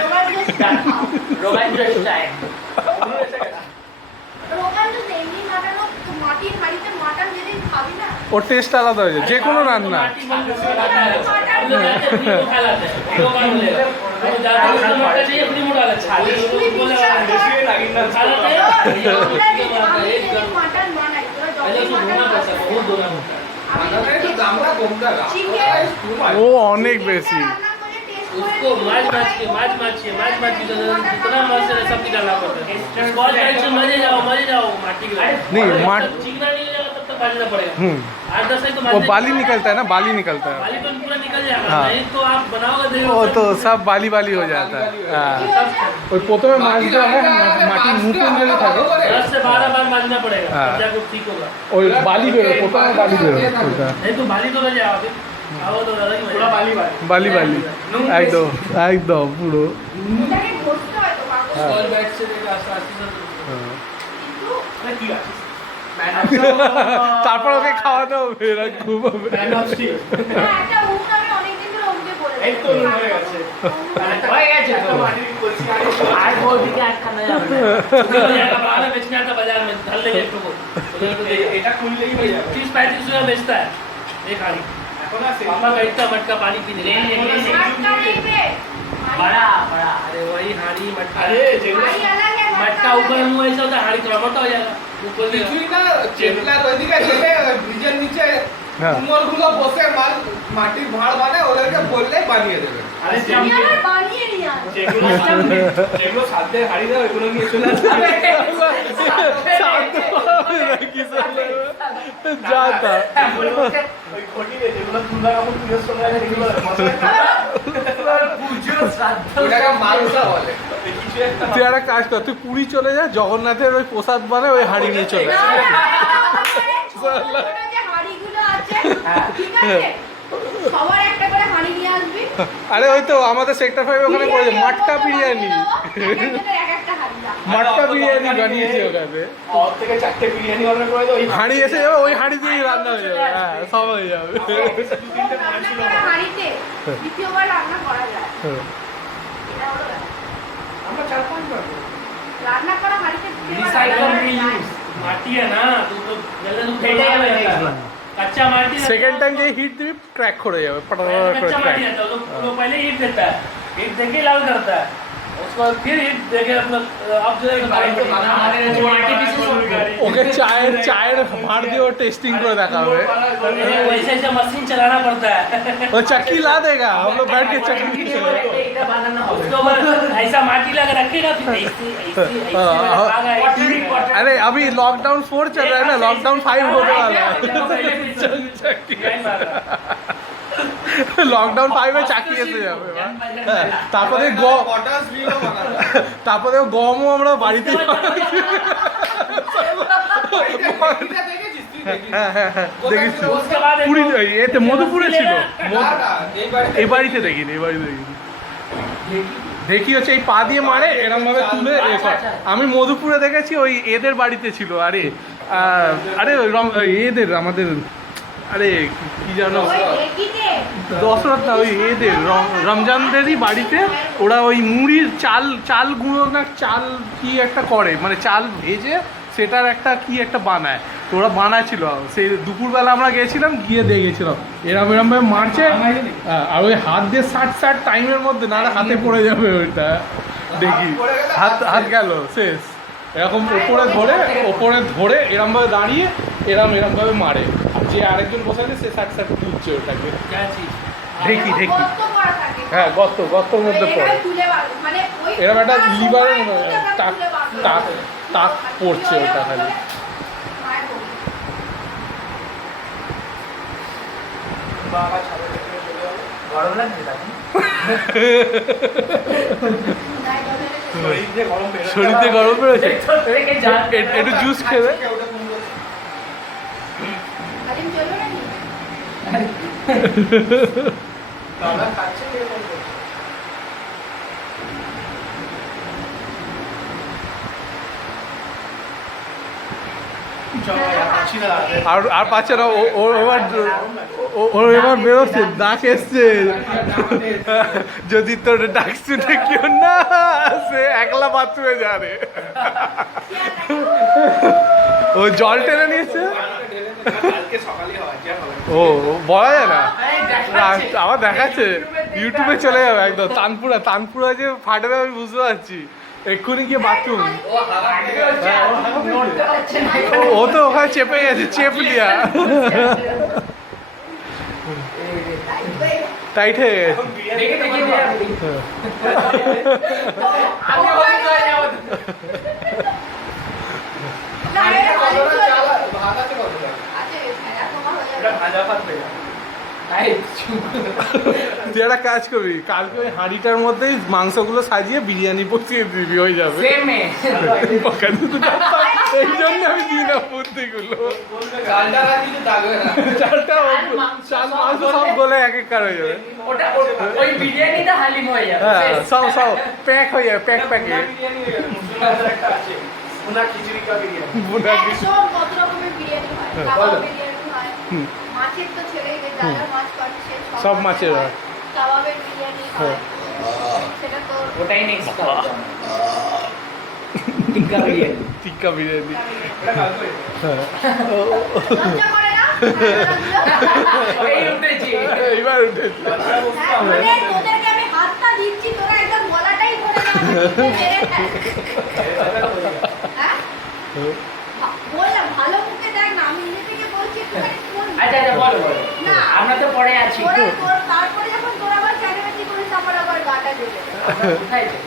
রোগান জোস খাও। রোগান জোশ চায় উনুন এসে গেছে। রোগান জোস এমনি মাটানো মাটির হাঁড়িতে মাটন যেদিন খাবি না ওর টেস্ট আলাদা হয়ে যায় যে কোনো রান্না माटी बंद करके बनाता है हम लोग जाते हैं अपनी को खा लाते हैं वो काम बोलेगा हम जाते हैं उसको मटर चाहिए अपनी मुड़ा लेते हैं তুই বিশ্বাস কর, বেশি লাগিন না खा लाते हैं আমরা ये যেদিন- बात আমি है एक যেদিন মাটন বানাই তোরা पहले যতই उसको মাটন धोना খাস पड़ता না है बहुत धोना पड़ता है চিকেন ও অনেক বেশি उसको माछ माछ की जितना माछ है सब निकालना पड़ता है बहुत टाइम से मजे जाओ माटी के नहीं, माट- चिकना नहीं हो जाएगा तब तक बाजना पड़ेगा হুম 8-10 तो वो बाली निकलता है ना बाली निकलता है बाली तो पूरा निकल जाएगा हाँ। नहीं तो आप बनाओगे देख वो तो सब बाली बाली हो जाता है হ্যাঁ ওই প্রথমে মাছ দেওয়া হয় মাটির মুটুন যদি থাকে 10 से 12 बार माजना पड़ेगा हाँ। तब जाकर ठीक होगा ওই বালি বেরোয় প্রথমে বালি বেরোয় ওটা नहीं तो बाली तो रह जाओ अभी आओ तो अलग ही পুরো বালি বালি বালি বালি একদম একদম পুরো ওটাকে ঘষতে হয় তো কাগজ হ্যাঁ। स्कॉल बैट से लेकर आस्ते হ্যাঁ। কিন্তু মানে কি আছে তারপর ওকে খাওয়াতে হবে এরা ঘুমাবে ম্যান অফ স্টিল হ্যাঁ, একটা উনুন আমি অনেকদিন ধরে উনুনে পড়ে এই তো উনুন হয়ে গেছে। হয়ে গেছে তো একটা মাটির কলসি আর আর বৌদিকে আটকানো যাবে না जाएगा बाहर बेचने आता बाजार में धर लेंगे एक को এটা খুললেই হয়ে যাবে 30-35 रुपया बेचता है एक हाड़ी पापा का इतना मटका पानी पीने ले ले ले ले। मटका नहीं बे बड़ा बड़ा अरे वही हाड़ी मटका हाड़ी अलग है मटका ऊपर मुंह ऐसा होता है हाड़ी थोड़ा मोटा हो जाएगा ऊपर से কিছুই না চেতলা ওইদিকে ছেড়ে ব্রিজের নিচে হ্যাঁ। কুমোরগুলো বসে মাটির ভাঁড় বানায় ওদেরকে বললেই বানিয়ে দেবে अरे ये यार बानिए नहीं यार যেগুলো সাধ্যের হাড়ি দাও এগুলো নিয়ে চলে আসবে যাতা ওই ঘটিতে যেগুলো তুলা কাপড় পুজোর সময় এগুলো পুজো শ্রাদ্ধ ওটাকে মালসা বলে কিছু একটা তুই একটা কাজ কর, তুই পুরী চলে যা, জগন্নাথের ওই প্রসাদ বানায় ওই হাঁড়ি নিয়ে চলে না, আয়। না, ছোট ছোট যে হাঁড়িগুলো আছে ঠিক আছে সবার একটা করে হাঁড়ি নিয়ে আসবি আরে ওই তো আমাদের সেক্টর 5 ওখানে করেছে মাটকা বিরিয়ানি, এক একটা হাঁড়ি দাও মাটকা বিরিয়ানি বানিয়েছে ওখানে। ওর থেকে 4টে বিরিয়ানি অর্ডার করে দাও ওই হাঁড়ি এসে যাবে, ওই হাঁড়ি দিয়েই রান্না হয়ে যাবে, হ্যাঁ সব হয়ে যাবে। রান্না করা হাঁড়িতে দ্বিতীয়বার রান্না করা যায় এটা হলো ব্যাপার। আমরা 4-5 বার করি। রান্না করা হাঁড়িতে দ্বিতীয়বার Recycle রান্না করা reuse। যায়। माटी है ना तो जल्दी तो फेंटे फेंटे जाएगा जाएगा एकदम। कच्चा माटी সেকেন্ড টাইম যে হিট দিবি ক্র্যাক করে যাবে, পটা করে कच्चा ক্র্যাক। माटी आता है तो पहले ईट देता है ईट देके लाल करता है उसके बाद फिर ईट देके अपना अब जो है ওকে চায়ের ভাঁড় দিয়ে টেস্টিং করে দেখাবে। वैसे ऐसे मशीन चलाना पड़ता है वो चक्की ला देगा, हम लोग बैठ के चक्की এটা বানানো হবে उसके ऊपर ऐसा माटी लगा रखेगा फिर ऐसे ऐसे ऐसे अरे अभी लॉकडाउन 4 चल रहा है ना, लॉकडाउन 5 होने वाला है। লকডাউন 5 এ চাকরি এসে যাবে। হ্যাঁ, তারপরে পটাশ বিলও বানাবে। তারপরে গমও আমরা বাড়িতে এটা দেখেছিস তুই দেখিস? হ্যাঁ হ্যাঁ হ্যাঁ দেখেছি। उसके बाद एक পুরী এতে মধুপুরে ছিল, না, না, এই বাড়িতে দেখিনি, এই বাড়িতে দেখিনি। দেখি হচ্ছে এই পা দিয়ে মারে এরকম ভাবে তুলে এ করে। আমি মধুপুরে দেখেছি, ওই এদের বাড়িতে ছিল। আরে আরে ওই এদের আমাদের আরে কি জানো ওই একিতে দশরথ না, ওই এদের রমজানদেরই বাড়িতে ওরা ওই মুড়ির চাল গুঁড়ো না চাল কি একটা করে, মানে চাল ভেজে সেটার একটা কি একটা বানায়, তো ওরা বানাচ্ছিল। সেই দুপুরবেলা আমরা গেছিলাম, গিয়ে দেখেছিলাম এরম ভাবে মারছে, আর ওই হাত দিয়ে ষাট টাইমের মধ্যে না হাতে পড়ে যাবে ওইটা। দেখি হাত গেল শেষ। এরকম ওপরে ধরে এরম ভাবে দাঁড়িয়ে এরম ভাবে মারে, আর যে আরেকজন বসে আছে সে ষাট তুলছে ওটাকে। क्या चीज দেখি গর্ত করা থাকে হ্যাঁ গর্তর মধ্যে পড়ে এখানে তুলে বার মানে ওই এরকম একটা ওটা লিভারের সময় মতো তুলে বার টাক তুলে বার করে টাক দেবে। টাক আর পড়ছে তুলে ওটা বার খালি। করে মায়ের বউ। বাবা ছাড়ে রেখে চলে গেল। গরম লাগছে তখন নাই বলে রে। শরীরে গরম বেরোচ্ছে শরীরে গরম বেরোছে, থেকে যা একটু জুস খেলে। আজকে ওটা কোন বলছে? আদিম চলবে নাকি বাবা খাচ্ছে কে কোন বলছে? চলো यार अच्छी लगा আর পাচ্ছে না, ওর এবার বেরোচ্ছে, ডাক এসছে। যদি তোর ডাক শুনে কেউ না সে একলা বাথরুমে যাবে, ও জল টেনে নিয়েছে। কালকে সকালে হয় কি হবে? ও বলা যায় না, আমার দেখাচ্ছে ইউটিউবে চলে যাবে একদম। তানপুরা যে ফাটবে আমি বুঝতে পারছি, এক্ষুনি গিয়ে বাথরুম। নড়তে পারছে না ও তো ওখানে চেপে গেছে, চেপ লিয়া টাইট হয়ে গেছে। দেখে দেখে দেয়া আমি ওখানে চলে যাবো না এটা আদিম কতটা চলবে। চাল আছে? ভাত আছে কতটা? আছে ছায়া তোমার হয়ে এটা যাবে ভাজা ভাত পেয়ে তুই একটা কাজ করবি, কালকে ওই হাঁড়িটার মধ্যেই মাংসগুলো সাজিয়ে বিরিয়ানি বসিয়ে দিবি, হয়ে যাবে। সেমে এই জন্য আমি দিই না বুদ্ধিগুলো। চালটা রাখি তো দাগবে না। চাল মাংস সব গলে এক এক কার হয়ে যাবে। ওটা ওই বিরিয়ানিটা হালিম হয়ে যাবে হ্যাঁ শেষ। সব প্যাক হয়ে যাবে, প্যাকে বিরিয়ানি হয়ে গেল মুসলমানদের একটা আছে ভুনা খিচুড়ি কা বিরিয়ানি বুনা কি একদম কত রকমের বিরিয়ানি হয় কাবাব বলো। বিরিয়ানি হয় হুম। মাছের তো ছেড়েই দে যা যা মাছ পাচ্ছে সব মাছের হয়। কাবাবের বিরিয়ানি হয় সেটা তো ওটাই নেক্সট টিক্কা বিরিয়ানি টিক্কা বিরিয়ানি। এটা কালকে হ্যাঁ লজ্জা করে না এই উঠেছি এইবার উঠেছে। হ্যাঁ, মানে তোদেরকে আমি হাতটা দিচ্ছি, তোরা একদম গলাটাই ধরে না মেরে ফেল। হ্যাঁ? বললাম, ভালো মুখে দেখ না, আমি নিজে থেকে বলছি একটুখানি ফোন। আচ্ছা আচ্ছা বলো বলো না। আমরা তো পরে আছি তারপরে যখন তোরা আবার চেঁচামেচি করিস, আমার আবার গাটা জ্বলে যায়। আমরা কোথায় যাই?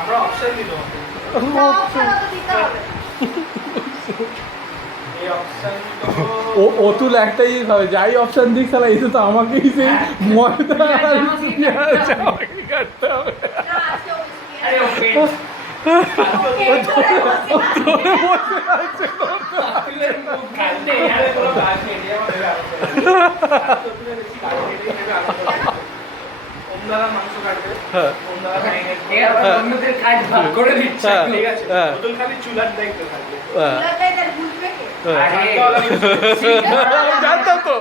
আমরা অপশন দিল না, অপশন অত দিতে হবে না। এই অপশন ও অতুল একটাই জিনিস ভাবে, যাই অপশন দিক তাহলে এসে তো আমাকেই সেই ময়দা আর পেঁয়াজ আমাকেই কাটতে হবে। না, আজকে ও বিস্কিট। আরে ওকে ওকে, ধরে বসে আছে। কাটতে আরে কোনো কাজ নেই দিয়ে আমাদের আলোচনা তুমি বেশি কাজ নেই ওমদারা মাংস কাটবে হ্যাঁ। ওমদারা ভেঙে এ আবার অন্যদের কাজ ভাগ করে দিচ্ছে হ্যাঁ। ঠিক আছে হ্যাঁ। ওদের খালি চুলার দায়িত্ব থাকবে চুলাটাই তার বুঝবে কে? আরে জানতাম তো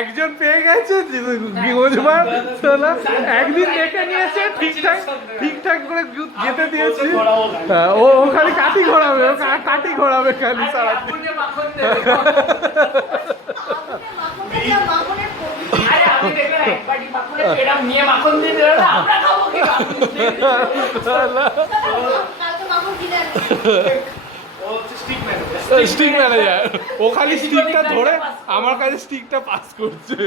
একজন পেয়ে গেছে বুঝবার শোনা, একদিন দেখে নিয়েছে ঠিকঠাক করে যেতে দিয়েছি। হ্যাঁ, ও ও খালি কাটি ঘোরাবে, ও কাটি ঘোরাবে খালি সারা। আগুনে মাখন দেবে আগুনে মাখনটা যা মাখনের পবিত্র। আরে আমি দেখলাম এক বাটি মাখনে পেড়াম নিয়ে মাখন দিয়ে দিল না আমরা খাবো কি কালকে মাখন কিনে আনবি। ও হচ্ছে স্টিক ম্যানেজার স্টিক ম্যানেজার, ও খালি স্টিকটা ধরে আমার কাছে স্টিকটা পাস করছে।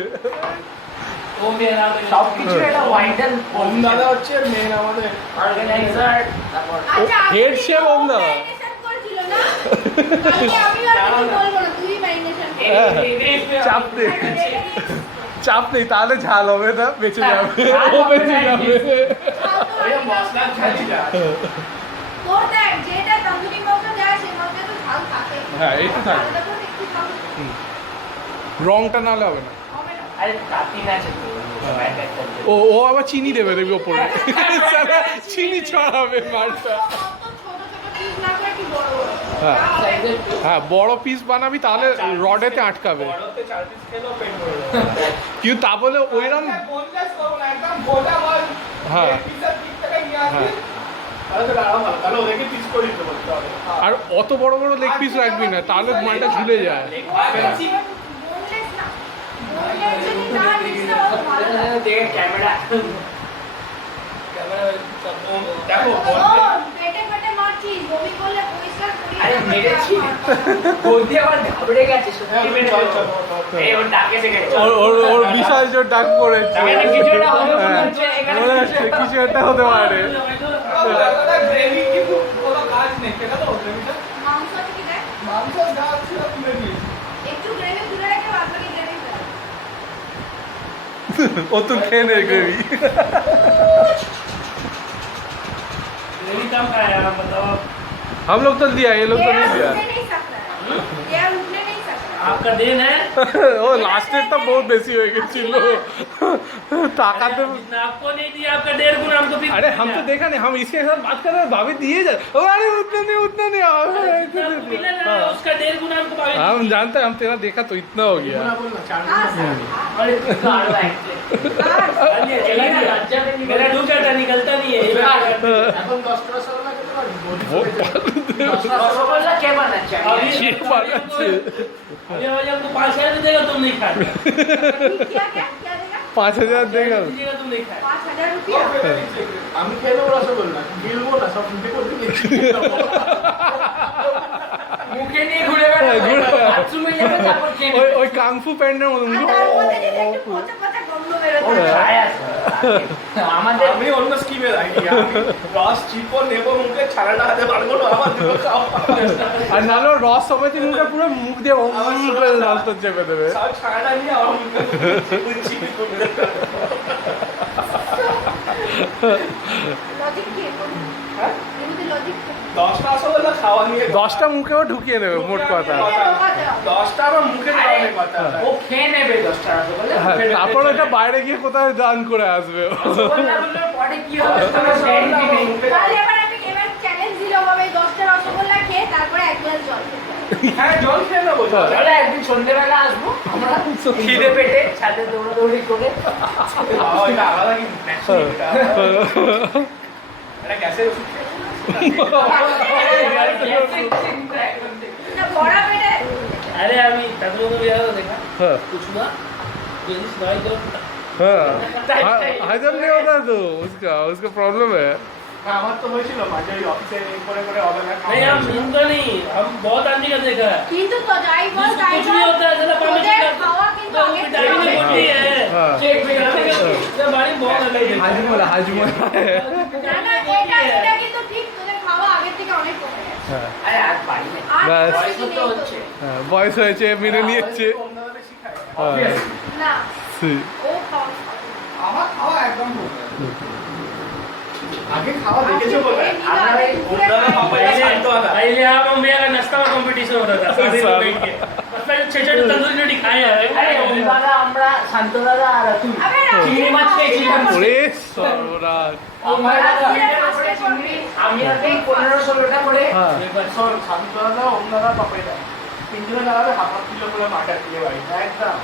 ও মেরা সবকিছু একটা ওয়াইডার ওমদারা হচ্ছে মেন আমাদের অর্গানাইজার তারপর আচ্ছা, আপনি head chef তো ওমদা। marination করেছিল না? কালকে আমি আর কিছু বলবো না, তুই marination কর। চাপ নেই, চাপ নেই, তাহলে ঝাল হবে না, বেঁচে যাবে, ও বেঁচে যাবে। ওই মশলা ঝালি যা তোর দেখ, যেটা তন্দুরি মশলা দেয়, সেই মশলা তো ঝাল থাকে। হ্যাঁ, এই তো থাকে। ঝালটা তো একটু ঝাল রংটা নাহলে হবে না। হবে না। আরে তাতি না আছে তো ও ও আবার চিনি দেবে দেখবি ওপরে, সারা চিনি ছড়াবে মালটা। অত ছোট ছোট piece না করে একটু বড় বড়। হ্যাঁ। তাহলে হ্যাঁ, বড় পিস বানাবি তাহলে রডেতে আটকাবে, বড়তে 4 পিস খেলেও পেট ভরে যাবে কিন্তু তা বলে ওইরকম 50 করব না একদম গোটা মাল হ্যাঁ। পিসের দিক থেকে নিয়ে আসবি হ্যাঁ। তাহলে তো আরাম হবে তাহলে ওদেরকে পিস করে দিতে বলতে হবে আর অত বড় বড় লেগ পিস রাখবি না, তাহলে মালটা ঝুলে যায়। boneless না। boneless যদি না নিস না, অত ভালো লাগে। দেখে ক্যামেরা দেখো ও, পেটে পেটে মারছিস, বমি করলে পরিষ্কার করিয়ে আরে দেবে। মেরেছি বৌদি আমার ঘাবড়ে গেছে সত্যি মেরে চল, ফেলবো। চল, চল। এই ওর ডাকে থেকে ওর ওর ওর বিশাল জোর ডাক পড়েছে। এখানে কিছু একটা হবে মনে হ্যাঁ, হচ্ছে, এখানে মনে হচ্ছে কিছু একটা হতে পারে। গ্রেভি কিন্তু কোনো কাজ নেই কেন তো গ্রেভিটা মাংস কি দেয়? মাংস যা ছিল তুলে নিয়েছি একটু গ্রেভি তুলে রেখে বাদ বাকি গ্রেভি দেয়। ও তো খেয়ে নে গ্রেভি। यही काम का है यार मतलब हम लोग तो लिया, ये लोग तो ये नहीं लिया। उठने नहीं सकता है। ये उठने नहीं सकता है। आपका दिन है ও লাস্টের তো বহুত বেশি হয়ে গেছিল টাকাতে। जितना आपको नहीं दिया आपका 1.5 गुना हमको फिर अरे हम तो देखा नहीं, हम इसके साथ बात कर रहे हैं, भाभी दिए जा, ओ अरे उतना नहीं जितना आपको मिला ना हाँ। उसका 1.5 गुना हमको भाभी हम जानते हैं, हम तेरा देखा तो इतना हो गया। बोल ना 4 हाँ, सर। अरे तू तो आ रहा है लज्जा में नहीं मेरा ढूंढ जाता निकलता नहीं है এখন 10 টাকা সরো না খেতে পারবি रसगुल्ला क्या बनाना अभी चाहिए ये बानाচ্ছে। अभी भाई हमको 5,000 भी देगा तुम नहीं खाते क्या क्या क्या देगा? 5,000 देगा। दीजिएगा तुम नहीं खाते 5,000 रुपया। আমি খেয়ে নেবো রসগোল্লা গিলবো না সব শুনতে করতে মুখে নিয়ে ঘুরে বেড়াবে বাথরুমে যাবে তারপর খেয়ে ওই ওই কাংফু প্যান্ডের মতো আর তার মধ্যে যদি একটু পচা পচা গন্ধ বেরোতো। আমাদের আমি অন্য স্কিমের আইডিয়া রস চিপো নেবো মুখে ছাড়াটা হাতে পারবো না আমার দুটো খাও আর নাহলে ওর রস সমেত মুখে পুরো মুখ দিয়ে করে রসটা চেপে দেবে। সব ছাড়াটা নিয়ে আমার মুখে চিপি করবে লজিক কি বলুন? হ্যাঁ এমনিতে লজিক কি? 10টা রসগোল্লা খাওয়া নিয়ে 10টা মুখেও ঢুকিয়ে দেবে মোট কথা। ঢোকাতে হবে। 10টা আমার মুখে আরে, খাওয়ানোর কথা ও খেয়ে নেবে 10টা রসগোল্লা হ্যাঁ, তারপর ওটা বাইরে গিয়ে কোথায় দান করে আসবে। রসগোল্লাগুলোর পরে কি হবে কোনো গ্যারান্টি নেই তাহলে এবার চ্যালেঞ্জ দিলাম হবে 10টা রসগোল্লা খেয়ে তারপরে 1 গ্লাস জল খেতে হবে। হ্যাঁ জল খেয়ে নেবো জল। চলো একদিন সন্ধ্যেবেলা আসবো আমরা খিদে পেটে ছাদে দৌড়াদৌড়ি করে বাবা, এটা আলাদা কি machine এটা? এটা গ্যাসের ওষুধ খেয়ে না বড়া পেটে अरे अभी तक लोगों को भी याद देखा हाँ कुछ हुआ यदि स्नायु तो हाँ हजम नहीं होता तो उसका प्रॉब्लम है। আমার তো হয়েছিল মাঝে ওই অফিসে করে করে হবে না नहीं हम इनका नहीं हम बहुत आदमी का देखा है কিন্তু তো যাই বল कुछ তাই कुछ नहीं होता है जरा पानी তোদের का খাওয়া কিন্তু तो আগে विटामिन থেকে होती है हाँ। चेक में ये बारी बहुत अलग है हाजमोला না না এটা কিন্তু ঠিক তোদের খাওয়া আগে থেকে অনেক কমে গেছে আরে আর পারি না আর ব্যাস। কোনো বয়স কিছু তো নেই হচ্ছে হ্যাঁ বয়স হয়েছে মেনে নিয়েছে। অন্যরা বেশি খায় হ্যাঁ, না সি। ও খাওয়া খাবে। আমার খাওয়া একদম আগে খাওয়া দেখেছো বলে আমরা এই অন্যরা পাপায়া শান্ত আদা पहले हम मेरा नाश्ता का कंपटीशन होता था सारे लोग बैठ के उसमें छह छह तंदूरी रोटी खाए আরে ওমবাদা আমরা শান্ত দাদা আর তুই আবে রাত্রে চিংড়ি মাছ খেয়েছিলাম ওরে সর্বনাশ। আমি আর তুই 15-16টা করে হ্যাঁ শোন শান্তরা অন্যরা পাপায়া তিনজনে দাঁড়াবে হাফ হাফ কিলো করে মাটা দিয়ে বাড়ি একদম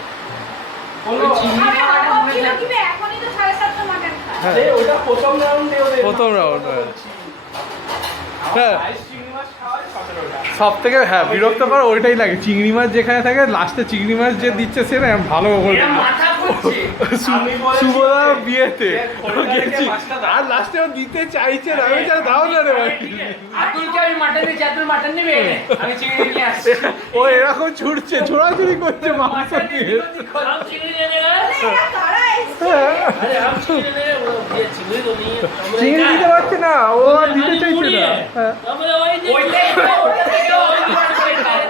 ওই চিংড়ি আরে মাছটা হাফ মনে কিলো থাকে। কিবে এখনই তো 7:30 মাটন খায় হ্যাঁ। আরে ওটা প্রথম রাউন্ডে ওদের প্রথম round, হ্যাঁ। হ্যাঁ। আইস চিংড়ি মাছ খাওয়ায় 17টা সব থেকে হ্যাঁ বিরক্তকর ওইটাই লাগে চিংড়ি মাছ যেখানে থাকে লাস্টে চিংড়ি মাছ যে দিচ্ছে সে না ভালো করে এরা মাথা ঘুরছে আমি বলেছি সুবোধা যে, বিয়েতে যে খোলটাকে গেছি মাছটা দাও। আর লাস্টে ও দিতে চাইছে না আমি চাই দাও না রে ভাই। আতুলকে আমি মাটন দিয়েছি আতুল মাটন নেবে আমি চিংড়ি নিয়ে আসছি ও এরকম ছুটছে ছোড়াছুড়ি করছে মাংস দিয়ে। हम चिंगड़ी लेने गए এরা কারা এসছে হ্যাঁ, अरे हम चिंगड़ी लेने गए वो ये चिंगड़ी तो नहीं है हमने চিংড়ি कहा, দিতে পারছে না ও আর দিতে खाली চাইছে मुड़ी না। है। হ্যাঁ। हमने वही देखा। ওইটাই তো, ওটা থেকে ওই মাছ করে খায়।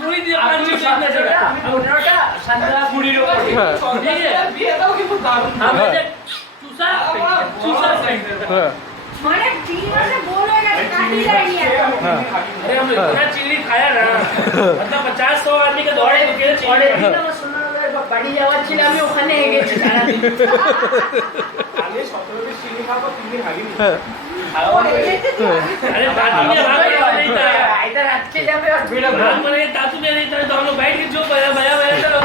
मुड़ी दिया আতুল पाँच সামনে चिंगड़ी চলে, আমি 15টা শান্তরা কুড়ির উপরে হ্যাঁ ठीक है বিয়েটাও কিন্তু দারুণ हमने हाँ। देख चूसा चूसा হ্যাঁ মানে 3 মাসে গোল হয়ে গেছে কাটি যায়নি এখন হ্যাঁ अरे हम इतना चिंगड़ी खाया ना मतलब 50-100 आदमी का दौड़े के পরের चिंगड़ी দিন আমার সোনার বাড়ি যাওয়ার ছিল আমি ওখানে গেছি সারাদিন আগে 17 দিন চিনি খাবো 3 দিন হাগিনি হ্যাঁ এতে তো अरे दादी ने भाग के नहीं था এটা রাত্রে যাবে আর বেরোবে भाग मैंने दादू ने नहीं था तो हम लोग बैठ के जो बया बया बया चलो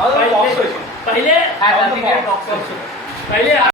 আমাদের বক্স হয়েছে पहले হ্যাঁ দাদিকে টক টক पहले